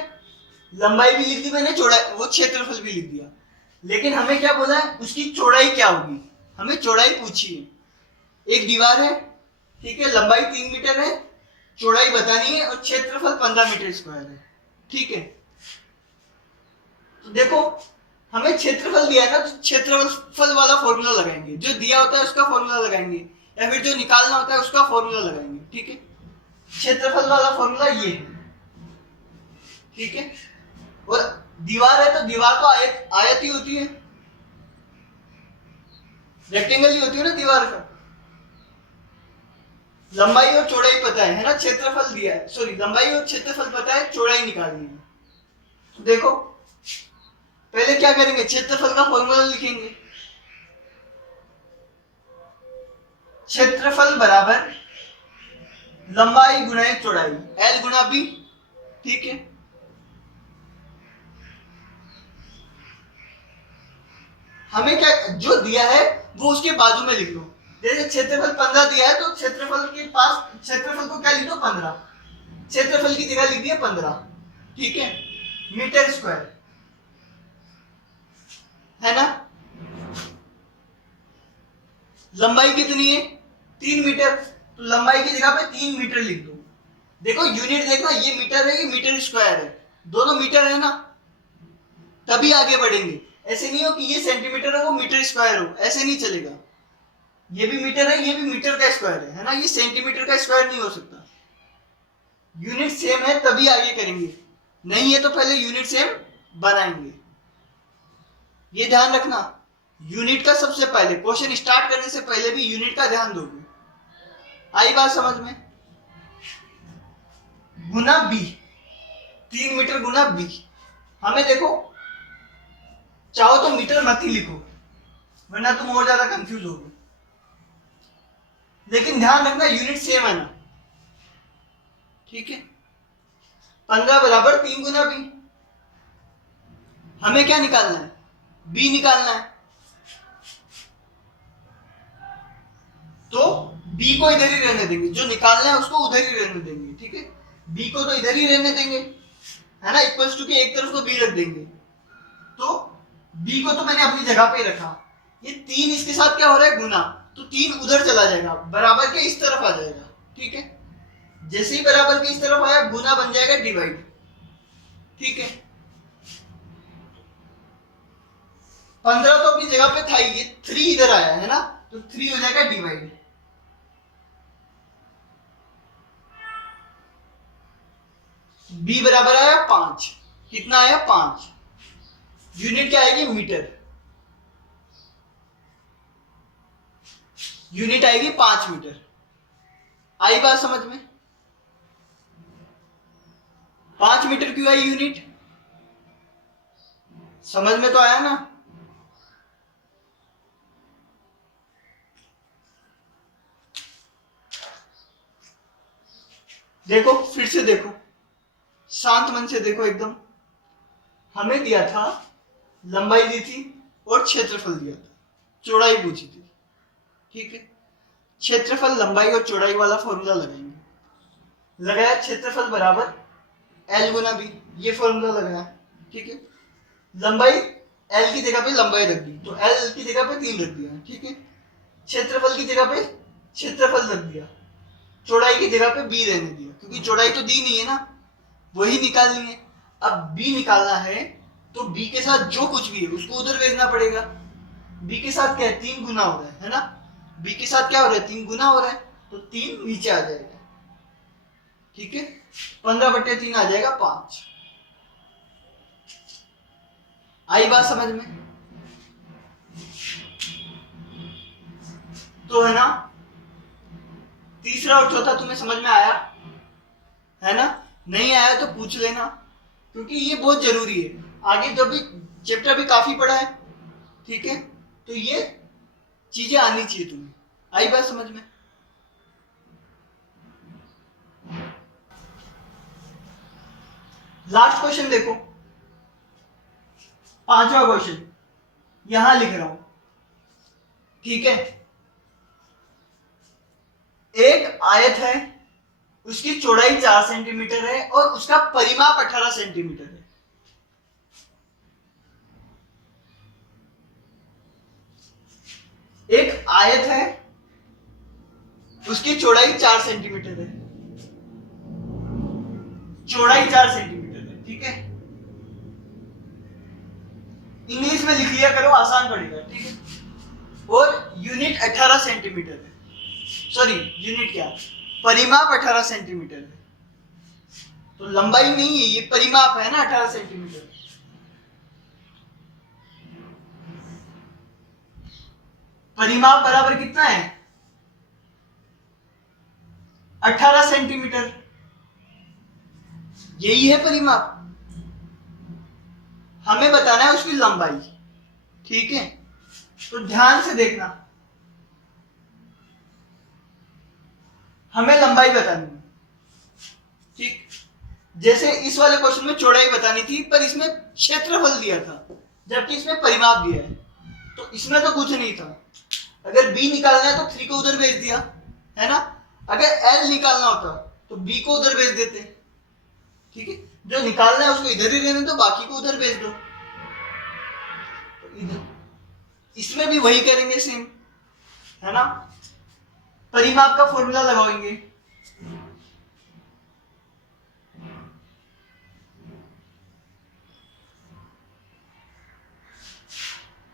लंबाई भी लिख दी मैंने, चौड़ाई, वो क्षेत्रफल भी लिख दिया। लेकिन हमें क्या बोला है, उसकी चौड़ाई क्या होगी, हमें चौड़ाई पूछी है। एक दीवार है, ठीक है, लंबाई 3 मीटर है, चौड़ाई बतानी है, और क्षेत्रफल 15 मीटर स्क्वायर है, ठीक है। तो देखो हमें क्षेत्रफल दिया है ना, तो क्षेत्रफल वाला फॉर्मूला लगाएंगे, जो दिया होता है उसका फॉर्मूला लगाएंगे, या फिर जो निकालना होता है उसका फॉर्मूला लगाएंगे, ठीक है। क्षेत्रफल वाला फॉर्मूला ये है, ठीक है। और दीवार है तो दीवार तो आयत ही होती है, रेक्टेंगल ही होती है ना दीवार का। लंबाई और चौड़ाई पता है ना, क्षेत्रफल दिया है, सॉरी लंबाई और क्षेत्रफल पता है, चौड़ाई निकालनी है। तो देखो पहले क्या करेंगे, क्षेत्रफल का फॉर्मूला लिखेंगे, क्षेत्रफल बराबर लंबाई गुणा चौड़ाई, L गुणा B, ठीक है। हमें क्या जो दिया है वो उसके बाजू में लिख लो, जैसे क्षेत्रफल 15 दिया है तो क्षेत्रफल के पास क्षेत्रफल को क्या लिख दो 15, क्षेत्रफल की जगह लिख दिया 15, ठीक है, मीटर स्क्वायर, है ना। लंबाई कितनी है 3 मीटर, तो लंबाई की जगह पे 3 मीटर लिख दो। देखो यूनिट देखना, ये मीटर है, ये मीटर स्क्वायर है, दोनों मीटर है ना, तभी आगे बढ़ेंगे। ऐसे नहीं हो कि ये सेंटीमीटर है वो मीटर स्क्वायर हो, ऐसे नहीं चलेगा। ये भी मीटर है, ये भी मीटर का स्क्वायर है ना, ये सेंटीमीटर का स्क्वायर नहीं हो सकता। यूनिट सेम है तभी आगे करेंगे, नहीं है तो पहले यूनिट सेम बनाएंगे, ये ध्यान रखना। यूनिट का सबसे पहले क्वेश्चन स्टार्ट करने से पहले भी यूनिट का ध्यान दोगे। आई बात समझ में, गुना बी, 3 मीटर गुना बी। हमें देखो चाहो तो मीटर मत ही लिखो, वरना तुम और ज्यादा कंफ्यूज होगे, लेकिन ध्यान रखना यूनिट सेम है ना, ठीक है। 15 बराबर 3 गुना बी, हमें क्या निकालना है, बी निकालना है, तो बी को इधर ही रहने देंगे, जो निकालना है उसको उधर ही रहने देंगे, ठीक है। बी को तो इधर ही रहने देंगे, है ना, इक्वल्स टू के एक तरफ तो बी रख देंगे, तो बी को तो मैंने अपनी जगह पे रखा। ये 3 इसके साथ क्या हो रहा है गुना, तो 3 उधर चला जाएगा, बराबर के इस तरफ आ जाएगा, ठीक है। जैसे ही बराबर के इस तरफ आया गुना बन जाएगा डिवाइड, ठीक है। 15 तो अपनी जगह पे था ही, ये 3 इधर आया है ना, तो 3 हो जाएगा डिवाइड। बी बराबर आया 5, कितना आया 5, यूनिट क्या आएगी मीटर, यूनिट आएगी 5 मीटर। आई बात समझ में, 5 मीटर क्यों आई यूनिट, समझ में तो आया ना। देखो फिर से देखो, शांत मन से देखो एकदम। हमें दिया था लंबाई दी थी और क्षेत्रफल दिया था, चौड़ाई पूछी थी, ठीक है। क्षेत्रफल लंबाई और चौड़ाई वाला फॉर्मूला लगाएंगे, लगाया क्षेत्रफल बराबर L गुना बी, ये फॉर्मूला लगाया, ठीक है। लंबाई L की जगह पे लंबाई रख दी, तो L की जगह पे 3 रख दिया, ठीक है। क्षेत्रफल की जगह पे क्षेत्रफल रख दिया, चौड़ाई की जगह पे b रहने दिया, क्योंकि चौड़ाई तो दी नहीं है ना, वही निकालनी है। अब b निकालना है तो b के साथ जो कुछ भी है उसको उधर भेजना पड़ेगा। b के साथ क्या है 3 गुना हो रहा है ना, b के साथ क्या हो रहा है 3 गुना हो रहा है, तो 3 नीचे आ जाएगा, ठीक है। 15/3 आ जाएगा 5। आई बात समझ में, तो है ना, तीसरा और चौथा तुम्हें समझ में आया है ना, नहीं आया तो पूछ लेना, क्योंकि ये बहुत जरूरी है। आगे जब भी चैप्टर भी काफी पढ़ा है, ठीक है, तो ये चीजें आनी चाहिए तुम्हें। आई बात समझ में, लास्ट क्वेश्चन देखो, 5वां क्वेश्चन, यहां लिख रहा हूं, ठीक है। एक आयत है, उसकी चौड़ाई 4 सेंटीमीटर है और उसका परिमाप 18 सेंटीमीटर है। एक आयत है, उसकी चौड़ाई 4 सेंटीमीटर है, चौड़ाई 4 सेंटीमीटर है, ठीक है। इंग्लिश में लिख लिया करो, आसान पड़ेगा, ठीक है। और यूनिट 18 सेंटीमीटर है, सॉरी यूनिट क्या, परिमाप 18 सेंटीमीटर है। तो लंबाई नहीं है, ये परिमाप है ना 18 सेंटीमीटर। परिमाप बराबर कितना है, 18 सेंटीमीटर, यही है परिमाप। हमें बताना है उसकी लंबाई, ठीक है। तो ध्यान से देखना, हमें लंबाई बतानी है, ठीक। जैसे इस वाले क्वेश्चन में चौड़ाई बतानी थी, पर इसमें क्षेत्रफल दिया था, जबकि इसमें परिमाप दिया है। तो इसमें तो कुछ नहीं था। अगर b निकालना है तो 3 को उधर भेज दिया, है ना। अगर l निकालना होता तो b को उधर भेज देते, ठीक है। जो निकालना है उसको इधर ही रहने दो, बाकी को उधर भेज दो। तो इधर इसमें भी वही करेंगे सेम, है ना। परिमाप का फॉर्मूला लगाएंगे,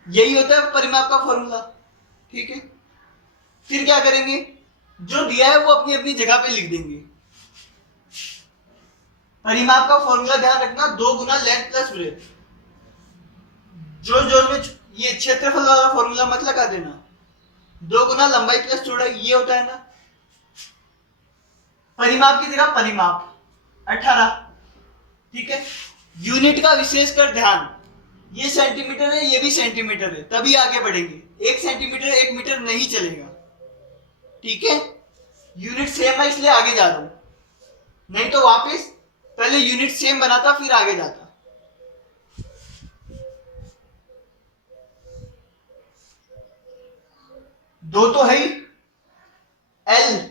यही होता है परिमाप का फॉर्मूला, ठीक है। फिर क्या करेंगे, जो दिया है वो अपनी अपनी जगह पे लिख देंगे। परिमाप का फॉर्मूला ध्यान रखना, 2 गुना लेंथ प्लस ब्रेथ। जो में ये क्षेत्रफल वाला फॉर्मूला मत लगा देना, 2 गुना लंबाई प्लस चौड़ाई, ये होता है ना। परिमाप की जगह परिमाप 18, ठीक है। यूनिट का विशेष कर ध्यान, ये सेंटीमीटर है, ये भी सेंटीमीटर है, तभी आगे बढ़ेंगे। 1 सेंटीमीटर 1 मीटर नहीं चलेगा, ठीक है। यूनिट सेम है इसलिए आगे जा रहा हूं, नहीं तो वापस पहले यूनिट सेम बनाता फिर आगे जाता। दो तो है ही, एल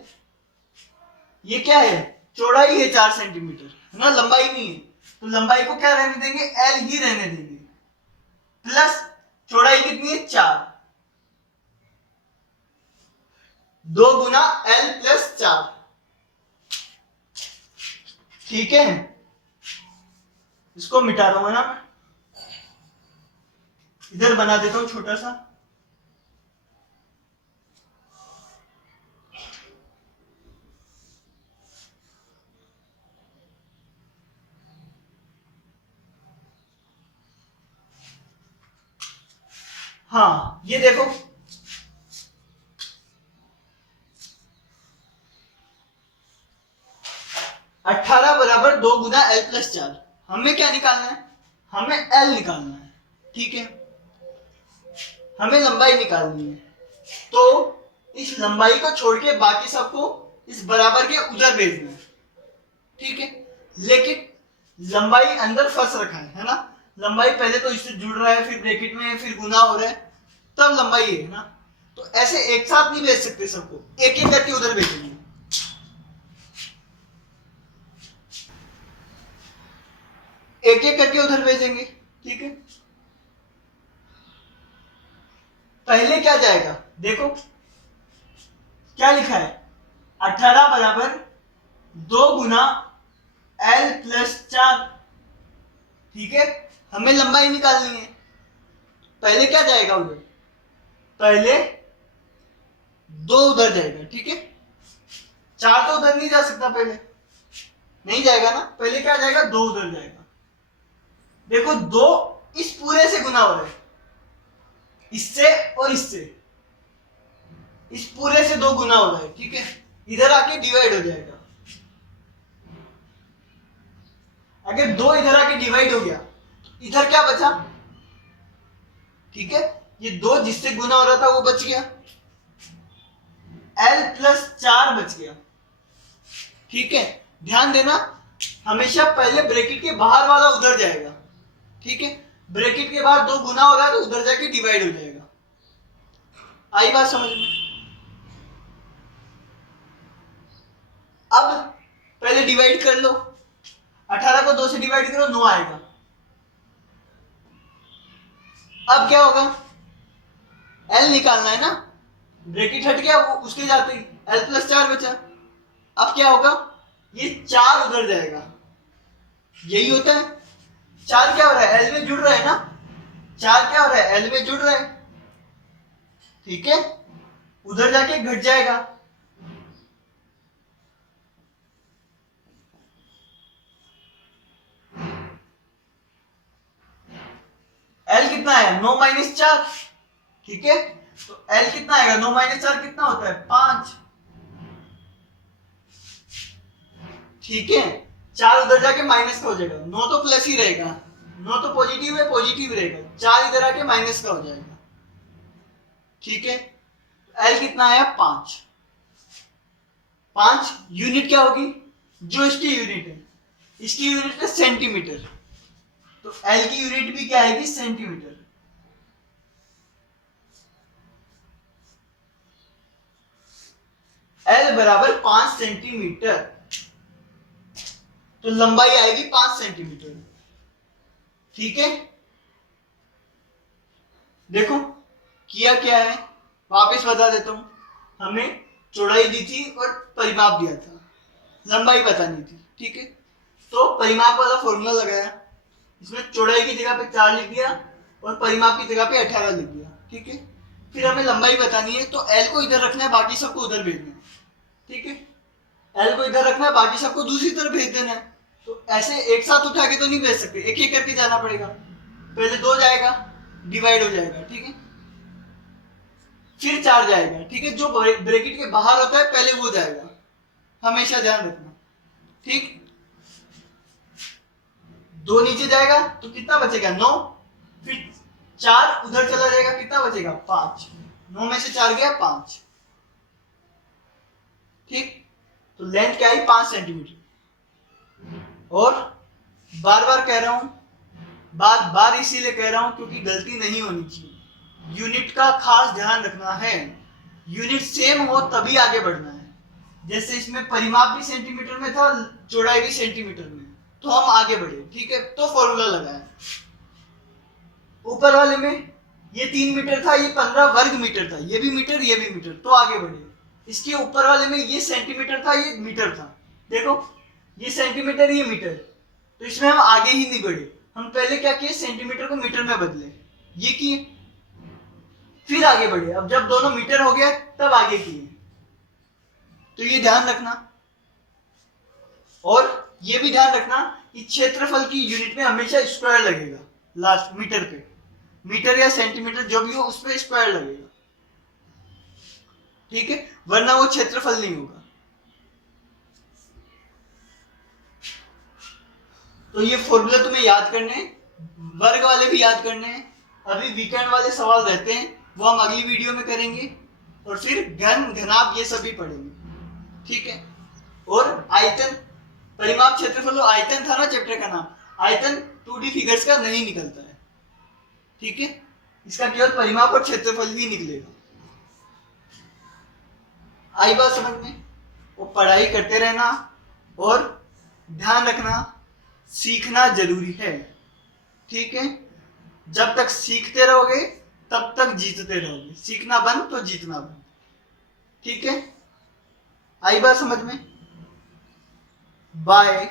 ये क्या है, चौड़ाई है 4 सेंटीमीटर, है ना, लंबाई नहीं है। तो लंबाई को क्या रहने देंगे, एल ही रहने देंगे, प्लस चौड़ाई कितनी है 4, 2 गुना एल प्लस 4, ठीक है। इसको मिटा दूंगा ना, इधर बना देता हूं छोटा सा। हाँ ये देखो, अठारह बराबर 2 गुना एल प्लस 4। हमें क्या निकालना है, हमें एल निकालना है, ठीक है। हमें लंबाई निकालनी है, तो इस लंबाई को छोड़ के बाकी सबको इस बराबर के उधर भेजना है, ठीक है। लेकिन लंबाई अंदर फंस रखा है ना। लंबाई पहले तो इससे जुड़ रहा है, फिर ब्रैकेट में, फिर गुना हो रहा है, तब लंबाई है ना। तो ऐसे एक साथ नहीं भेज सकते सबको, एक एक करके उधर भेजेंगे। एक एक करके उधर भेजेंगे, ठीक है। पहले क्या जाएगा, देखो क्या लिखा है, 18 बराबर 2 गुना एल प्लस 4, ठीक है। हमें लंबाई निकालनी है, पहले क्या जाएगा उधर, पहले 2 उधर जाएगा, ठीक है। 4 तो उधर नहीं जा सकता, पहले नहीं जाएगा ना, पहले क्या जाएगा, 2 उधर जाएगा। देखो 2 इस पूरे से गुना हो रहा है, इससे और इससे, इस पूरे से 2 गुना हो रहा है, ठीक है। इधर आके डिवाइड हो जाएगा। अगर 2 इधर आके डिवाइड हो गया, इधर क्या बचा, ठीक है। ये 2 जिससे गुना हो रहा था वो बच गया, L प्लस 4 बच गया, ठीक है। ध्यान देना, हमेशा पहले ब्रैकेट के बाहर वाला उधर जाएगा, ठीक है। ब्रैकेट के बाद 2 गुना हो रहा है तो उधर जाके डिवाइड हो जाएगा। आई बात समझ में? अब पहले डिवाइड कर लो, 18 को 2 से डिवाइड करो 9 आएगा। अब क्या होगा, एल निकालना है ना, ब्रैकेट हट गया वो उसके जाते ही एल प्लस 4 बचा। अब क्या होगा, ये 4 उधर जाएगा, यही होता है। 4 क्या हो रहा है, एल में जुड़ रहा है ना, 4 क्या हो रहा है, एल में जुड़ रहा है, ठीक है, उधर जाके घट जाएगा। एल कितना है, 9 माइनस 4, ठीक है, तो एल कितना आएगा, 9 माइनस 4 कितना होता है, 5, ठीक है। 4 उधर जाके माइनस का हो जाएगा, 9 तो प्लस ही रहेगा, 9 तो पॉजिटिव है, पॉजिटिव रहेगा, 4 इधर आके माइनस का हो जाएगा, ठीक है। एल कितना आया, 5। 5 यूनिट क्या होगी, जो इसकी यूनिट है, इसकी यूनिट है सेंटीमीटर, तो एल की यूनिट भी क्या आएगी, सेंटीमीटर। एल बराबर 5 सेंटीमीटर, तो लंबाई आएगी 5 सेंटीमीटर, ठीक है। देखो किया क्या है, वापस बता देता हूं, हमें चौड़ाई दी थी और परिमाप दिया था, लंबाई बतानी थी, ठीक है। तो परिमाप वाला फॉर्मूला लगाया, इसमें चौड़ाई की जगह पे 4 लिख दिया और परिमाप की जगह पे 18 लिख दिया, ठीक है। फिर हमें लंबाई बतानी है, तो एल को इधर रखना है, बाकी सबको उधर भेजना है, ठीक है। एल को इधर रखना है, बाकी सबको दूसरी तरफ भेज देना है। तो ऐसे एक साथ उठा के तो नहीं भेज सकते, एक एक करके जाना पड़ेगा। पहले 2 जाएगा, डिवाइड हो जाएगा, ठीक है, फिर 4 जाएगा, ठीक है। जो ब्रैकेट के बाहर होता है पहले वो जाएगा, हमेशा ध्यान रखना, ठीक। 2 नीचे जाएगा तो कितना बचेगा, 9, फिर 4 उधर चला जाएगा, कितना बचेगा, 5, 9 में से 4 गया 5, ठीक। तो लेंथ क्या है, 5 सेंटीमीटर। और बार बार कह रहा हूं, बार बार इसीलिए कह रहा हूं क्योंकि गलती नहीं होनी चाहिए, यूनिट का खास ध्यान रखना है, यूनिट सेम हो तभी आगे बढ़ना है। जैसे इसमें परिमाप भी सेंटीमीटर में था, चौड़ाई भी सेंटीमीटर में, तो हम आगे बढ़े, ठीक है। तो फॉर्मूला लगाया, ऊपर वाले में ये 3 मीटर था, ये 15 वर्ग मीटर था, ये भी मीटर ये भी मीटर, तो आगे बढ़े। इसके ऊपर वाले में ये सेंटीमीटर था, ये मीटर था, देखो ये सेंटीमीटर ये मीटर, तो इसमें हम आगे ही नहीं बढ़े। हम पहले क्या किए, सेंटीमीटर को मीटर में बदले, ये किए, फिर आगे बढ़े। अब जब दोनों मीटर हो गया तब आगे किए, तो ये ध्यान रखना। और ये भी ध्यान रखना कि क्षेत्रफल की यूनिट में हमेशा स्क्वायर लगेगा, लास्ट मीटर पे, मीटर या सेंटीमीटर जो भी हो उस पर स्क्वायर लगेगा, ठीक है, वरना वो क्षेत्रफल नहीं होगा। तो ये फॉर्मूला तुम्हें याद करने हैं, वर्ग वाले भी याद करने हैं। अभी वीकेंड वाले सवाल रहते हैं, वो हम अगली वीडियो में करेंगे, और फिर घन घनाभ ये सभी पढ़ेंगे, ठीक है। और आयतन, परिमाप, क्षेत्रफल और आयतन था ना चैप्टर का नाम, आयतन 2D फिगर्स का नहीं निकलता है, ठीक है, इसका केवल परिमाप और क्षेत्रफल ही निकलेगा। आई बात समझ में? वो पढ़ाई करते रहना और ध्यान रखना, सीखना जरूरी है, ठीक है। जब तक सीखते रहोगे तब तक जीतते रहोगे, सीखना बंद तो जीतना बंद, ठीक है। आई बात समझ में? बाय।